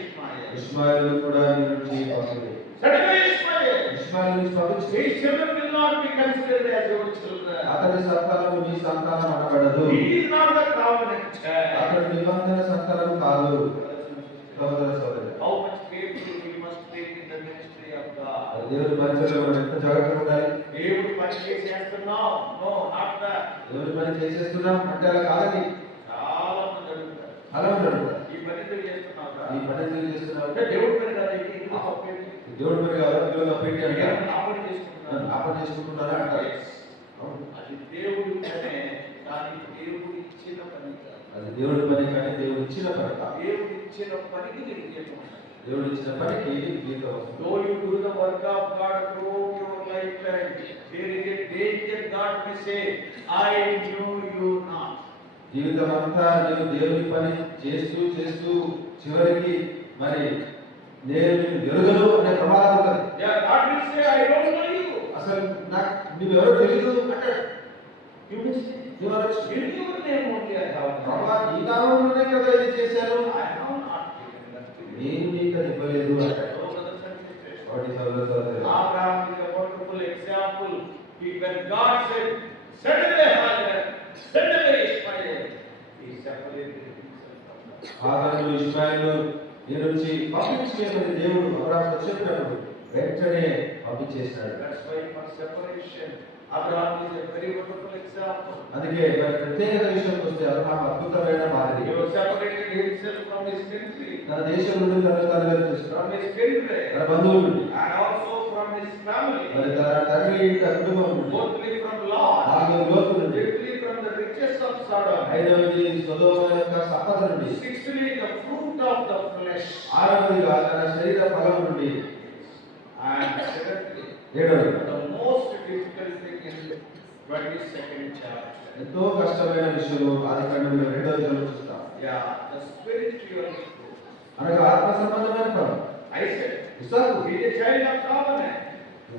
Ishmael. ఇష్మాయేలు కూడా నీ నుంచి పంపివేయి. Send away Ishmael. ఇష్మాయేలు నుంచి పంపించు. His children will not be considered as your children. అతని సంతానము నీ సంతానం అనబడదు. He is not the covenant child. అతడు నిబంధన సంతానము కాదు. సోదర సోదరి, How much careful we must take in the ministry of God. దేవుడి పరిచర్యలో మనం ఎంత జాగ్రత్తగా ఉండాలి. దేవుడు పని చేసేస్తున్నాం. No, not that. దేవుడి పని చేసేస్తున్నాం అంటే అలా కాదని చాలా మంది అడుగుతారు. అలా ఉంటాడు. ఈ పని ఎందుకు చేస్తున్నావురా? ఈ పని ఎందుకు చేస్తున్నావు? అంటే దేవుడి పని కదా, ఇది ఎందుకు తప్పేంటి? దేవుడి పని కాదు, దేవుడు తప్పేంటి అంటారు. నేను నా పని చేసుకుంటున్నాను. నా పని చేసుకుంటున్నారా అంటారు. Yes. అది దేవుడి పనే, కానీ దేవుడు ఇచ్చిన పని కాదు. అది దేవుడి పని కానీ దేవుడు ఇచ్చిన పని కాదు. దేవుడు ఇచ్చిన పనికి నేను చేస్తున్నాను. దేవుడు ఇచ్చిన పనికి జీతం వస్తుంది. Though you do the work of God throughout your lifetime, there is a danger God may say, I knew you not. జీవితం అంతా నేను దేవుని పని చేస్తూ చేస్తూ చివరికి మరి నేను ఎరుగను అనే ప్రమాదం ఉంటుంది. Yeah, God will say, I don't know you. అసలు నాకు నువ్వెవరో తెలియదు అంటాడు. You will say, in your name only I have done. ప్రభా నీ నామములోనే కదా ఇది చేశాను, I have not given that to you. నేను నీకు అది ఇవ్వలేదు అంటాడు. So, brothers and sisters, కాబట్టి సోదర సోదరి, Abraham is a wonderful example. When God said, send away Hagar, send away Ishmael, he separated himself from them. ఆగరు ఇశ్మాయేలు నీ నుంచి పంపించేయమని దేవుడు అబ్రహాముతో చెప్పినప్పుడు వెంటనే పంపించేసినాడు. That's why for separation, Abraham is a very wonderful example. అందుకే మరి ప్రత్యేకత విషయంకి వస్తే అబ్రహాం అద్భుతమైన మాదిరి. He was separated himself from his country, తన దేశం నుండి తనను తాను వేరు చేసుకున్నాడు. from his kindred, తన బంధువుల నుండి, and also from his family, మరి తన తండ్రి ఇంటి కుటుంబం నుండి, fourthly from Lot, నాలుగవది లోతు నుండి, fifthly from the riches of Sodom, ఐదవది సొదొమ యొక్క సంపద నుండి, sixthly the fruit of the flesh, ఆరవదిగా తన శరీర ఫలం నుండి, and seventhly ఏడవది the most difficult thing in 22nd chapter. ఎంతో కష్టమైన విషయం ఆదికాండంలో 2వ అధ్యాయంలో చూస్తాం. Yeah, the spiritual fruit. అనగా ఆత్మ సంబంధమైన ఫలం. Isaac, Isaac he is a child of covenant.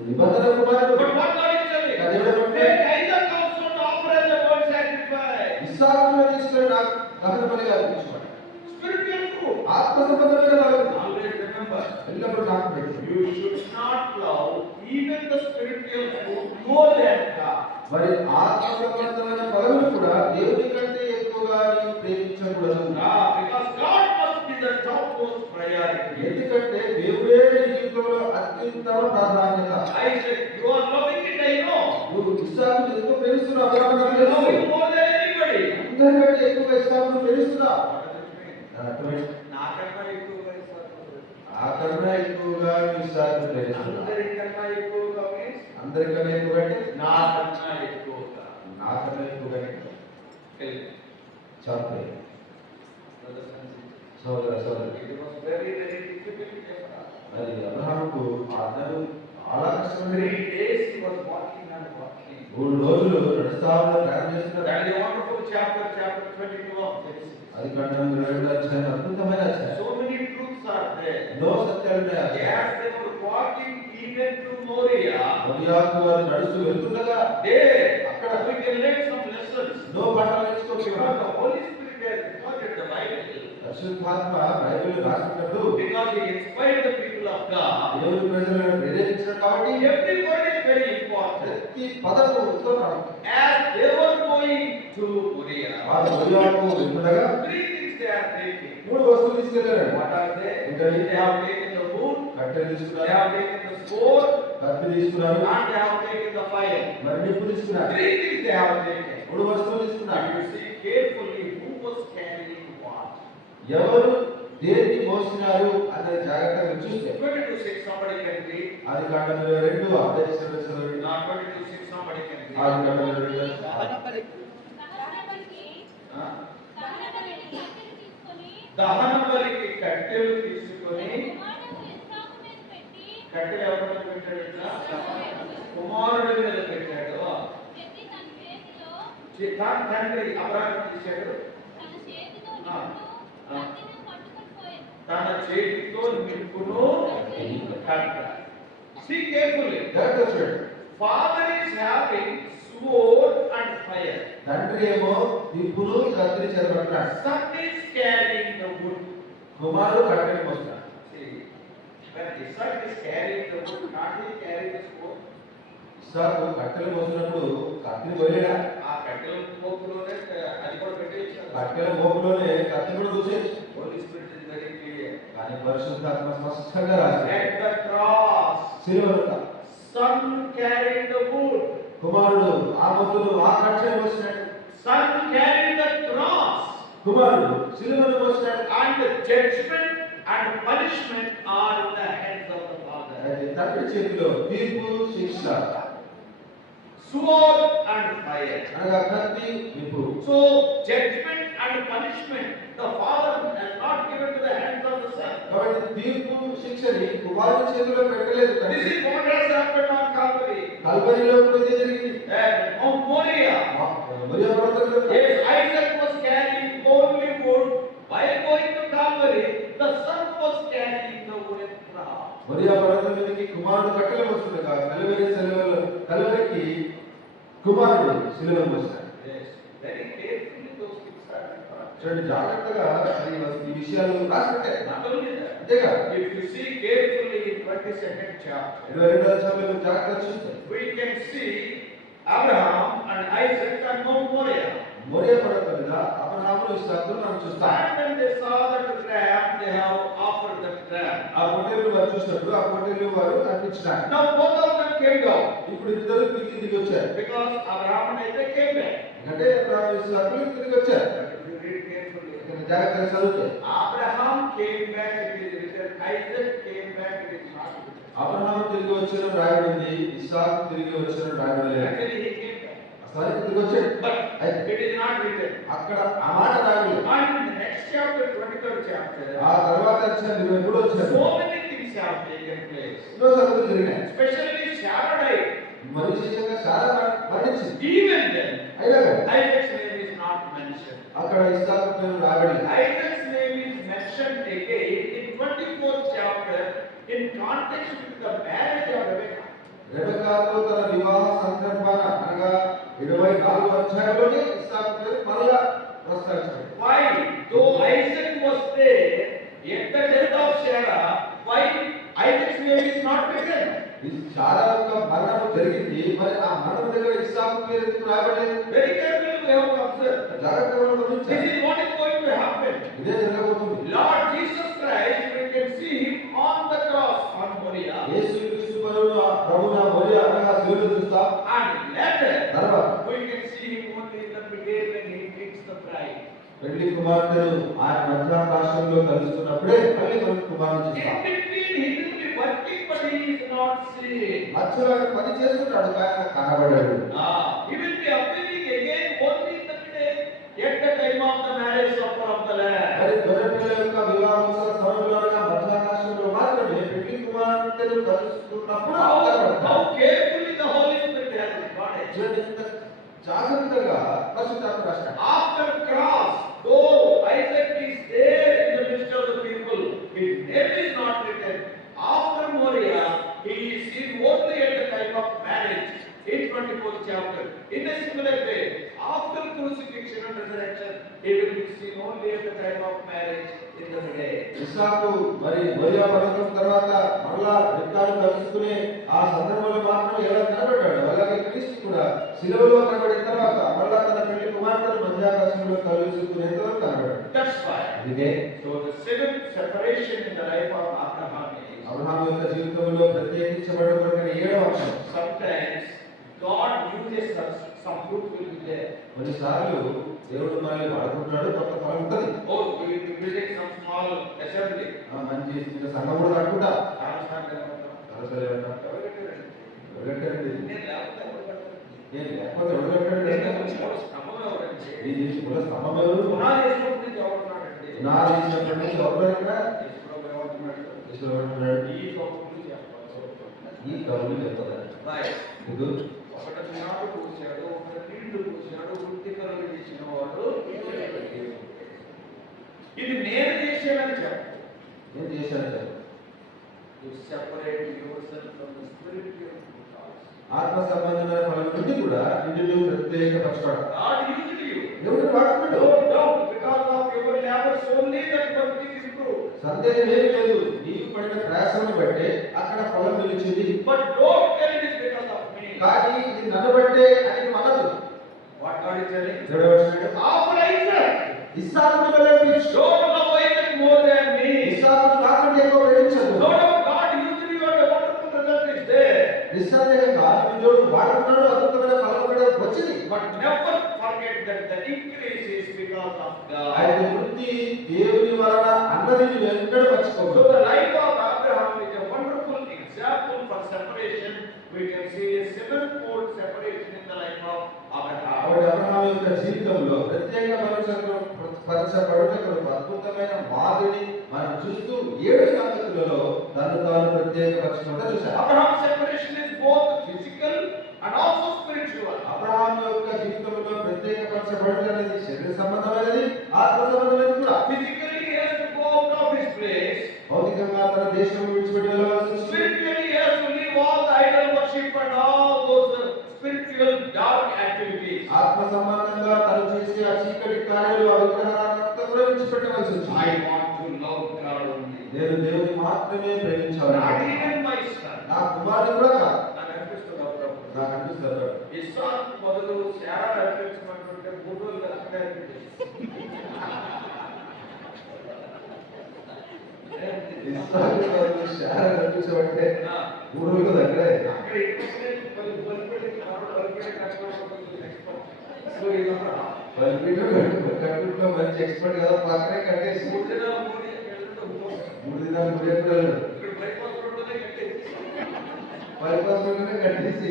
నిబంధన కుమారుడు. But what God is telling? దేవుడు ఏమంటున్నాడు? Take Isaac also to offer as a burnt sacrifice. ఇస్సాకును తీసుకొని నాకు దహన బలిగా అర్పించమని. Spiritual fruit. ఆత్మ సంబంధమైన ఫలం. Always remember, ఎల్లప్పుడూ జ్ఞాపకం పెట్టుకో. you should not love even the spiritual fruit more than God. మరి ఆత్మ సంబంధమైన ఫలములు కూడా దేవుని కంటే ఎక్కువగా నీవు ప్రేమించకూడదు. Because God must be the topmost priority. ఎందుకంటే దేవుడే నీ జీవితంలో అత్యుత్తమ ప్రాధాన్యత. Isaac, you are loving it, I know. నువ్వు ఇస్సాకును ఎంతో ప్రేమిస్తున్నావు. You అబ్రహామును love తెలుసు. him more than anybody. అందరికంటే ఎక్కువగా ఇస్సాకును ప్రేమిస్తున్నావు. What does it mean? దాని అర్థం ఏంటి? నాకన్నా ఎక్కువగా ఇస్తాను. ఆకన్నా ఎక్కువగా నువ్వు ఇస్సాకును ప్రేమిస్తున్నావు. అందరికన్నా ఎక్కువగా means అందరికన్నా ఎక్కువ అంటే నాకన్నా ఎక్కువగా. నాకన్నా ఎక్కువగా చెప్పే Brothers and sisters, సోదర సోదరి. it was very, very difficult for us. అది అబ్రహాముకు ఆజ్ఞలు చాలా కష్టమైనది. 3 days he was walking and walking. 3 రోజులు నడుస్తా ఉన్న ప్రయాణం చేస్తున్నారు. That is a wonderful chapter 22 of Genesis. అది కాండం 22వ అధ్యాయం అద్భుతమైన అధ్యాయం. So many truths are there. ఎన్నో సత్యాలు ఉన్నాయి ఆ అధ్యాయం. As they were walking even to Moriah, మోరియాకు వారు నడుస్తూ వెళ్తుండగా there అక్కడ we can learn some lessons. ఎన్నో పాఠాలు నేర్చుకోవచ్చు. Because the Holy Spirit has recorded the Bible. పరిశుద్ధాత్మ బైబిల్ రాసినప్పుడు Because he inspired the people of God. దేవుని ప్రజలను ప్రేరేపించారు కాబట్టి Every word is very important. ప్రతి పదము ఎంతో ప్రాముఖ్యం. As they were going to Moriah, వారు మోరియాకు వెళ్తుండగా 3 things they are taking. 3 వస్తువులు తీసుకెళ్లారు. What are they? ఏంటవి? They have taken the wood, కట్టెలు they తీసుకున్నారు, have taken the sword, కత్తి తీసుకున్నారు, and they have taken the fire. మరి నిప్పు తీసుకున్నారు. 3 things they have taken. 3 వస్తువులు Now తీసుకున్నారు. you see carefully who was carrying what. ఎవరు దేన్ని మోస్తున్నారు అనే జాగ్రత్తగా చూస్తే 22:6 somebody can read. ఆది కాండం 22 అధ్యాయం 22 Not 22:6 somebody can read. ఆది కాండం 22 దహన బలికి కట్టెలు తీసుకొని కట్టెలు ఎవరి మీద పెట్టాడు? కుమారుడి మీద పెట్టాడు. తన తండ్రి అబ్రహాము తీశాడు. తన చేతితో నిప్పును కట్టాడు. See carefully. జాగ్రత్తగా చూడండి. Father is having sword and fire. తండ్రి ఏమో నిప్పును కత్తిని చేతపట్టాడు. Son is carrying the wood. కుమారుడు కట్టెలు మోస్తున్నాడు. See, when Isaac is carrying the wood, not he carrying the sword. ఇస్సాకు కట్టెలు మోస్తున్నప్పుడు కత్తిని వదిలేడా? ఆ కట్టెల పోపులోనే అది కూడా పెట్టేయచ్చు. కట్టెల మోపులోనే కత్తిని కూడా దూసేయచ్చు. Holy Spirit is very clear. కానీ పరిశుద్ధాత్మ స్పష్టంగా రాశాడు. At the cross, సిలువలో son carrying the wood. కుమారుడు ఆ మొత్తును ఆ కట్టెలు మోస్తున్నాడు. Son carrying the cross. కుమారుడు సిలువను మోస్తున్నాడు. And the judgment and punishment are in the hands of the Father. అయితే తండ్రి చేతిలో తీర్పు శిక్ష Sword and fire. అనగా కత్తి నిప్పు. So judgment and punishment the Father has not given to the hands of the Son. కాబట్టి తీర్పు శిక్షని కుమారుడి చేతిలో పెట్టలేదు This తండ్రి. is what has happened on Calvary. కల్వరిలో కూడా ఇదే జరిగింది. At Mount Moriah. Mariya పర్వతంలో Yes, Isaac was carrying only wood. While going to Calvary, the Son was carrying the wooden cross. Mariya పర్వతం మీదకి కుమారుడు కట్టెలు మోస్తుండగా కలువరికి కుమారుడు సిలువను మోస్తాడు. Yes, very carefully those things are done. చూడండి జాగ్రత్తగా ఈ విషయాలు రాసిపెట్టారు. Not only that, అంతేగా if you see carefully in 22nd chapter, 22వ అధ్యాయంలో జాగ్రత్తగా చూస్తే we can see Abraham and Isaac at Mount Moriah. Morya పర్వతం మీద అబ్రహామును ఇస్సాకును మనం చూస్తాం. And when they saw that ram, they have offered that ram. ఆ పొట్టేలు వారు చూసినప్పుడు ఆ పొట్టేలు వారు అర్పించినారు. Now both of them came down ఇప్పుడు ఇద్దరు తిరిగి వచ్చారు. because Abraham and Isaac came back. అంటే అబ్రహాము ఇస్సాకులు తిరిగి వచ్చారు. If you read carefully, జాగ్రత్తగా చదివితే Abraham came back, it is written. Isaac came back, it is not written. Abraham తిరిగి వచ్చిన రాయబడింది, ఇస్సాకు తిరిగి వచ్చిన రాయబడలేదు. Actually, he came back, అసలు తిరిగి వచ్చాడు, but it is not written. అక్కడ ఆ మాట రాయలేదు. And in the next chapter, 23rd chapter, ఆ తర్వాత వచ్చిన 23 వచ్చాడు. so many things have taken place. ఎన్నో సంగతులు జరిగినాయి. Especially Sarai. మరి విశేషంగా సారా మరణించింది. Even then, అయినా కానీ Isaac's name is not mentioned. అక్కడ ఇస్సాకు పేరు రాయబడలేదు. Isaac's name is mentioned again in 24th chapter in context with the marriage of Rebekah. రెబెకాతో తన వివాహ సందర్భాన అనగా 24వ అధ్యాయంలోనే ఇస్సాకు పేరు మరలా ప్రస్తావించాడు. Why? Though Isaac was there at the death of Sarah, why Isaac's name is not written? ఈ సారా యొక్క మరణం జరిగింది, మరి ఆ మరణం దగ్గర ఇస్సాకు పేరు ఎందుకు రాయబడలేదు? Very carefully we have to observe. జాగ్రత్తగా This గమనించాలి. is what is going to happen. ఇదే జరగబోతుంది. Lord Jesus Christ, we can see him on the cross on Moriah. యేసుక్రీస్తు ప్రభువును మోరియా అనగా శిలువలో చూస్తాం. And later, తర్వాత we can see him only in the middle when he meets the bride. పెళ్లి కుమార్తెను ఆయన మధ్యాకాశంలో కలుసుకున్నప్పుడే మళ్ళీ మనం కుమారుని In చూస్తాం. between, he will be working, but he is not seen. మధ్యలో ఆయన పని చేస్తున్నాడు, ఆయన కనబడాడు. He will be appearing again only in the middle at the time of the marriage supper of the Lamb. మరి గొర్రెపిల్ల యొక్క వివాహోత్సవ సమయంలో అనగా మధ్యాకాశంలో మాత్రమే పెళ్లి కుమార్తెను కలుసుకున్నప్పుడు కనబడతాడు. How carefully the Holy Spirit has recorded. చూడండి, ఎంత జాగ్రత్తగా పరిశుద్ధాత్మ రాశాడు. After cross, though Isaac is there in the midst of the people, his name is not written. After Moriah, he is seen only at the time of marriage in 24th chapter. In a similar way, after crucifixion and resurrection, he will be seen only at the time of marriage in the day. ఇస్సాకు మరి మోరియా పర్వతం తర్వాత మరలా రెక్కలు కలుసుకునే ఆ సందర్భంలో మాత్రం ఎలా కనబడ్డాడు, అలాగే క్రీస్తు కూడా శిలువలో కనబడిన తర్వాత మరలా తన పెళ్లి కుమార్తెను మధ్యాకాశంలో కలుసుకునేంత వరకు కనబడ్డాడు. That's why. ఇదే So the seventh separation in the life of Abraham is Abraham యొక్క జీవితంలో ప్రత్యేకించబడబడిన 7వ అంశం. sometimes God uses us, some fruit will be there. కొన్నిసార్లు దేవుడు మనల్ని వాడుకుంటాడు, కొంత ఫలం ఉంటుంది. Oh, we will be building some small assembly. మంచి చిన్న సంఘం కూడా కట్టుకుంటా. నేను లేకపోతే ఎవరు కట్టాడు? ఇది కూడా స్తంభం ఎవరు? పునాది వేసినప్పటి నుంచి ఎవరు ఇక్కడ ఇష్టపడుతున్నాడు. ఈ కవులు చెప్తారు మీకు ఒకటి నాడు పూసాడు, ఒకటి నీళ్లు పూసాడు, వృత్తికరులు చేసిన వాడు. ఇది నేను చేశానని చెప్పు. ఏం చేశాను చెప్పు. You separate yourself from the spiritual cause. ఆత్మ సంబంధమైన ఫలం నుండి కూడా నిన్ను ప్రత్యేకపరచుకోవడం. God used you. దేవుడు వాడుకున్నాడు. Don't doubt because of your labors only that one thing is true. సందేహం ఏమీ లేదు, నీవు పడిన ప్రయాసను బట్టే అక్కడ ఫలం నిలిచింది. But don't tell it is because of me. కానీ ఇది నన్ను బట్టే అని మనదు. What God is telling? దేవుడు ఏమంటున్నాడు? After Isaac, ఇస్సాకును ప్రేమించు. don't love Isaac more than me. ఇస్సాకును నాకంటే ఎక్కువ ప్రేమించదు. No doubt God used you and a wonderful result is there. నిస్సందేహంగా దేవుడు వాడుకున్నాడు, అద్భుతమైన ఫలం కూడా వచ్చింది. But never forget that the increase is because of ఆయన God. వృత్తి దేవుని వలన అన్నది ఎక్కడ So మర్చిపోదు. the life of Abraham is a wonderful example for separation. We can see a sevenfold separation in the life of Abraham. కాబట్టి అబ్రహాము యొక్క జీవితంలో ప్రత్యేక పరచబడుటకు అద్భుతమైన మాదిరిని మనం చూస్తూ 7 సంగతులలో తను తాను ప్రత్యేకపరచుకుంటూ చూశాం. Abraham's separation is both physical and also spiritual. Abraham యొక్క జీవితంలో ప్రత్యేకపరచబడుట అనేది శరీర సంబంధమైనది, ఆత్మ సంబంధమైనది కూడా. Physically he has to go out of his place. భౌతికంగా తన దేశం విడిచిపెట్టి వెళ్ళవలసి వస్తుంది. Spiritually he has to leave all the idol worship and all those spiritual dark activities. ఆత్మ సంబంధంగా తను చేసే ఆ చీకటి కార్యాలు, ఆ విగ్రహాలంతా కూడా విడిచిపెట్టవలసి వచ్చింది. I want to love God only. నేను దేవుని మాత్రమే ప్రేమించాలి. Not even my son. నా కుమారుడు కూడా కాదు. నాకు అనిపిస్తుంది అప్పుడప్పుడు. నాకు అనిపిస్తుంది ఇస్సాకు మొదలు శారా అర్పించమంటుంటే 3 రోజులు శారా కనిపించబట్టే ఊరు అక్కడే అక్కడ కంప్యూటర్ మంచి ఎక్స్పర్ట్ కదా పక్కనే కట్టేసి 3 దినాలు 3 ఎకరాలు బైపాస్ రోడ్లోనే కట్టేసి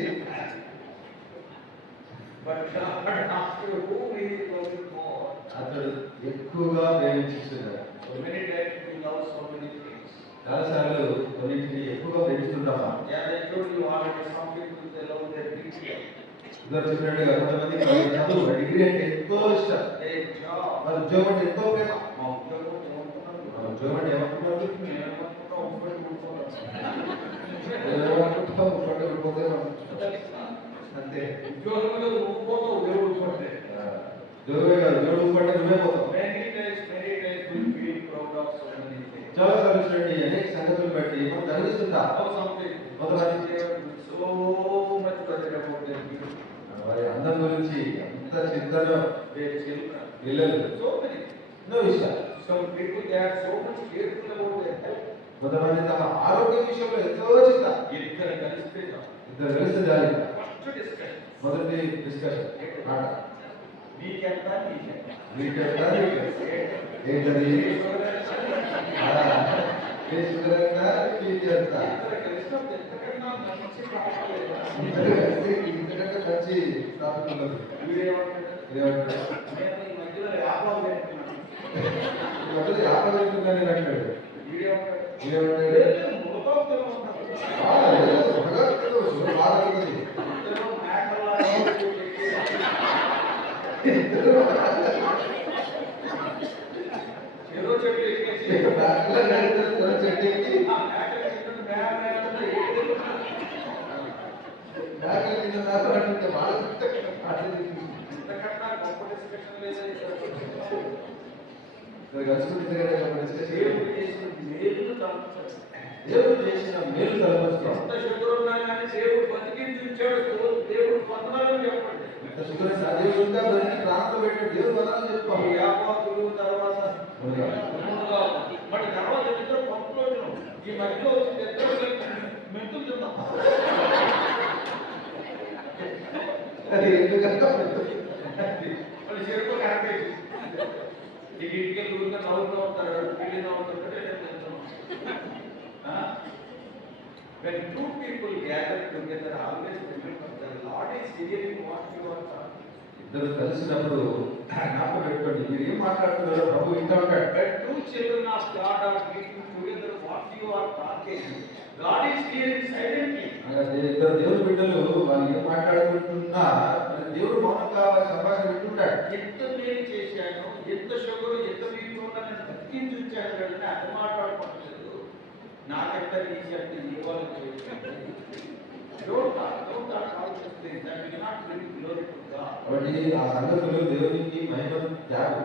అతడు ఎక్కువగా ప్రేమించుతున్నాడు. చాలాసార్లు కొన్నింటిని ఎక్కువగా ప్రేమిస్తుంటామా? చెప్పినట్టుగా కొంతమంది చదువు డిగ్రీ అంటే ఎంతో ఇష్టం, మరి ఉద్యోగం అంటే ఎంతో ప్రేమ. ఉద్యోగం అంటే ఏమనుకుంటున్నారు? అంతే ఉద్యోగమే కాదు దేవుడు పట్టే నువ్వే పోతావు. చాలా సార్లు చూడండి అనేక సంగతులు బట్టి మనం గర్విస్తుంటా. వారి అందం గురించి అంత చింతలో పిల్లలు ఎన్నో విషయాలు. కొంతమంది తమ ఆరోగ్య విషయంలో ఎంతో చింత. ఇద్దరు కలిస్తే జాలి. మొదటి డిస్కషన్ మాట నీకెంత ఏంటది? ఇంతకంటే మంచి టాపిక్ ఉండదు. వ్యాపారం ఏంటుందని అంటాడు. దేవుడు చేసిన మేలు తలపరుస్తాం. దేవుడు ఇంకా బతికి ప్రాంతం పెట్టాడు. దేవుడు వదలని చెప్తాం. ఈ మధ్యలో మెంతులు తిన్నాం. అది ఎందుకంటే వాళ్ళు చెరుకు హ్యాపీ ఇంటికి ఊరిగా నవ్వుతూ ఉంటారు, పెళ్లి నవ్వుతుంటే when two people gather together, always remember the Lord is hearing what you are talking. ఇద్దరు కలిసినప్పుడు జ్ఞాపకం పెట్టుకోండి, మీరు ఏం మాట్లాడుతున్నారో ప్రభు వింటూ ఉంటాడు. When two children of God are meeting together, what you are talking, God is hearing silently. ఇద్దరు దేవుని బిడ్డలు వాళ్ళు ఏం మాట్లాడుకుంటున్నా దేవుడు మౌనంగా సంభాషణ వింటుంటాడు. ఎంత నేను చేశాను, ఎంత షుగర్, ఎంత వీక్ ఉన్నా నేను బతికించి ఉంచాను అంటే అది మాట్లాడుకోవట్లేదు. నాకెంత ఈజీ అంటే ఇవ్వాలి కాబట్టి ఆ సంగతులు దేవునికి మహిమ త్యాగం.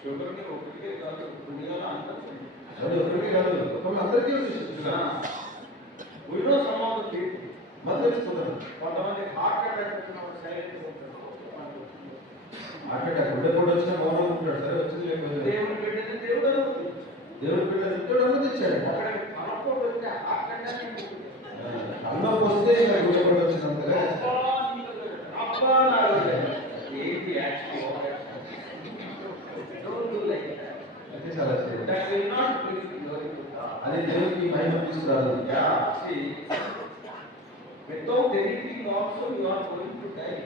షుగర్ని ఒకటికే కాదు, దునియాలో ఒకరికి కాదు, అందరికీ మనం తెలుసుకున్నాం. కొంతమంది హార్ట్ అటాక్ వచ్చినప్పుడు సైలెంట్ ఉంటారు. హార్ట్ అటాక్ ఉండే కూడా వచ్చిన మౌనం ఉంటాడు. సరే వచ్చింది లేకపోతే దేవుడు పెట్టింది దేవుడు దేవుడు అనుమతించాడు. కలప పెడితే హార్ట్ అటాక్ అన్నం వస్తే గుండె కూడా వచ్చినంతగా ఏంటి అయితే చాలా అది దేవుడికి మహిమ తీసుకురాదు. without anything also you are going to die.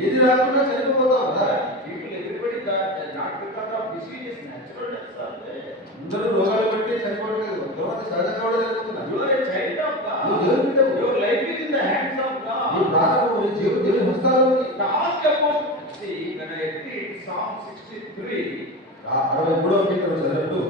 ఏది రాకుండా చనిపోతావు కదా. People, everybody that not because of disease, natural deaths are there. అందరూ రోగాలు పెట్టి చనిపోవట్లేదు, కొంతమంది సహజంగా కూడా జరుగుతున్నారు. You are a child of God. నువ్వు దేవుని బిడ్డవు. Your life is in the hands of God. నీ ప్రాణము నీ జీవితం దేవుని హస్తాల్లో ఉంది. Ask about, see, when I read Psalm 63, 63వ కీర్తన చదువుతూ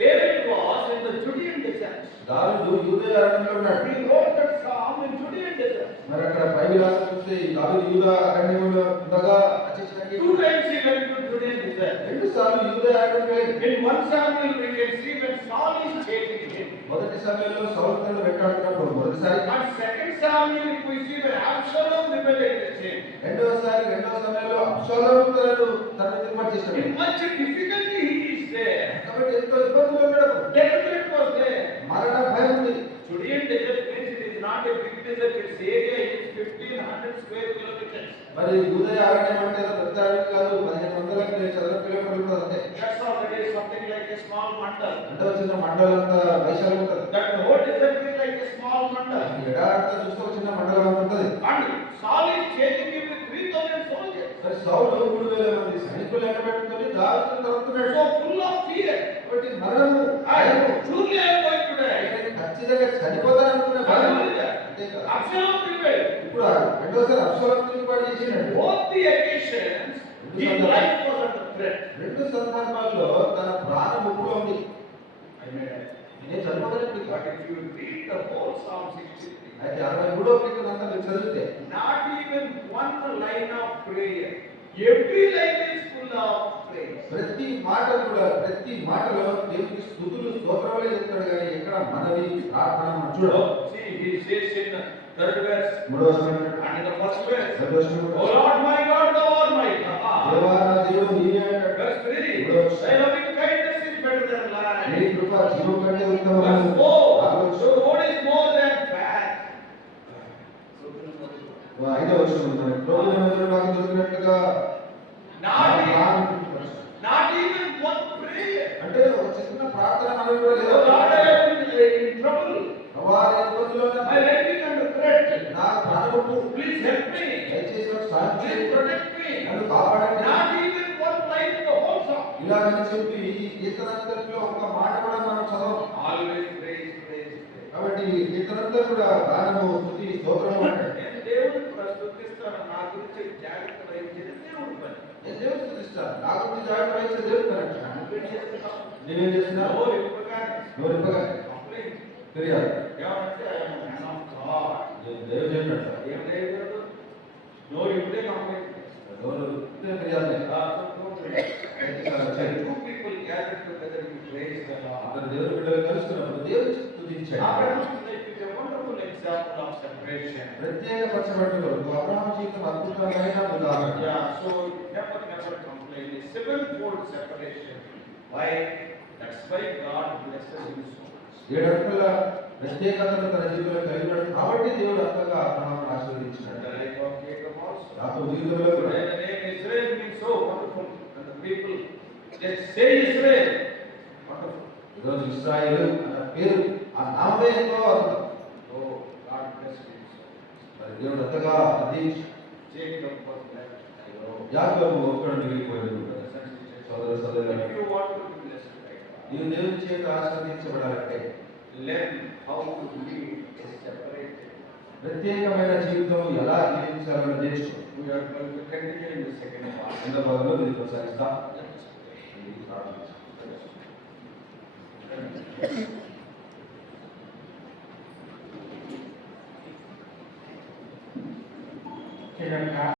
David was in the Judean desert. దావీదు యూదయ అరణ్యంలో ఉన్నాడు. He wrote that psalm in Judean desert. మరి అక్కడ బైబిల్ రాసి చూస్తే దావీదు యూదయ అరణ్యంలో ఉండగా అచ్చడానికి 2 times he went to Judean desert. 2 సార్లు యూదయ అరణ్యంలో వెళ్ళాడు. In 1 Samuel we can see when Saul is chasing him. మొదటి సమయంలో సౌలుతో వెంటాడుతున్నప్పుడు మొదటిసారి. And 2 Samuel we see when Absalom rebelled against him. రెండవ సమయంలో అబ్షాలోము తనను తిరుగుబాటు చేశాడు. In much difficulty he is there. కాబట్టి ఎంతో ఇబ్బందులు ఉన్నాడు. Death threat was there. మరణ భయం ఉంది. Judean desert means it is not a big desert. Its area is 1500 square kilometers. మరి యూదయ అరణ్యం అంటే ఏదో పెద్ద అడవి కాదు, 1500 చదరపు కిలోమీటర్లు ఉంటుంది అంతే. That's already something like a small mandal. అంటే ఒక చిన్న మండలం అంత వైశాల్యం ఉంటుంది. That whole desert is like a small mandal. ఎడారితో చూస్తే ఒక చిన్న మండలం అంత ఉంటుంది. And Saul is chasing him with 3000 soldiers. మరి సౌలు 3000 మంది సైనికులు వెంట పెట్టుకొని దావీదును తరుముతున్నాడు. So full of fear. కాబట్టి మరణము Truly I am going to die. ఖచ్చితంగా చనిపోతాను అనుకునే భయం. Hallelujah. అంతే కదా. Absalom prevailed. ఇప్పుడు రెండోసారి అబ్షాలోము తిరుగుబాటు చేసినాడు. Both the occasions, his life was under threat. రెండు సందర్భాల్లో తన ప్రాణం ముప్పులో ఉంది. Amen. నేను చనిపోతాను. But if you read the whole Psalm 63, అయితే 63వ కీర్తన అంతా మీరు చదివితే not even one line of prayer. Every line is full of praise. ప్రతి మాట కూడా ప్రతి మాటలో దేవునికి స్తుతులు స్తోత్రాలే చెప్తాడు కానీ ఎక్కడ మనవి ప్రార్థన మనం చూడము. See, he says in the third verse మూడవ వచనం and in the first verse, రెండవ వచనం O Lord my God, thou art my God. దేవా నా దేవుడు నీవే అంటాడు. Verse 3, thy loving kindness is better than నీ life. కృప జీవం కంటే Verse ఉత్తమమైనది. 4, your word is more than fat. ఐదవ వచనం ఉంటుంది. ప్రభువుని మందిరం నాకు దొరికినట్లుగా నా ప్రాణం తృప్తిపరచు. Not even one prayer. అంటే ఒక చిన్న ప్రార్థన మనం కూడా Oh లేదు. Lord, I am in trouble. వారి ఇబ్బందుల్లో My life is under threat. నా ప్రాణముకు Please help me. దయచేసి నాకు సహాయం Please చేయండి. protect me. నన్ను కాపాడండి. Not even one line in the whole song. ఇలాగని చెప్పి ఈ కీర్తనంతట్లో ఒక మాట కూడా మనం చదవం. Always praise, praise, praise. కాబట్టి ఈ కీర్తనంతా కూడా గానము స్తుతి స్తోత్రము అంటాడు. నేను దేవుడిని ప్రస్తుతిస్తాను. నా గురించి జాగ్రత్త వహించేది దేవుడి పని. నేను దేవుని స్తుతిస్తాను. నా గురించి జాగ్రత్త వహించే దేవుడు అంటాడు. నువ్వేం చేస్తున్నావు? నేనేం చేస్తున్నావు? నోరు ఇప్పగానే నోరిప్పగానే కంప్లైంట్. తెలియాలి. ఏమంటే I am a man of God. నేను దేవుడు అంటాడు. ఏం లేదు. నోరు ఇప్పుడే కంప్లైంట్. నోరు ఇప్పుడే తెలియాలి. Two people gathered together to praise the Lord. అందరు దేవుని బిడ్డలు కలుసుకున్నప్పుడు దేవుని స్తుతించండి. Abraham's life is a wonderful example of separation. ప్రత్యేకపరచబడ్డ Abraham జీవితం అద్భుతమైన ఉదాహరణ. Yeah, so never complain. A sevenfold separation. Why? That's why God blesses him so much. 7 అంకెల ప్రత్యేకతను తన జీవితంలో కలిగి ఉన్నాడు కాబట్టి దేవుడు అంతగా అబ్రహామును ఆశీర్వదించాడు. The life of Jacob also. యాకోబు జీవితంలో కూడా The name Israel means so wonderful. And the people just say Israel. Wonderful. ఈరోజు ఇశ్రాయేలు అన్న పేరు ఆ నామమే ఎంతో అద్భుతం. Oh, God blessed him so. మరి దేవుడు అంతగా అందించి Jacob was left alone. యాకోబు ఒక్కడు మిగిలిపోయాడు. Brothers and sisters, సోదర సోదరులారా, if you want to be blessed by God, నీవు దేవుని చేత ఆశీర్వదించబడాలంటే learn how to live a separated. ప్రత్యేకమైన జీవితం ఎలా జీవించాలని నేర్చుకో. We are going to continue in the second part. రెండవ భాగంలో దీన్ని కొనసాగిస్తాం. Let us pray. ఇది ప్రార్థన.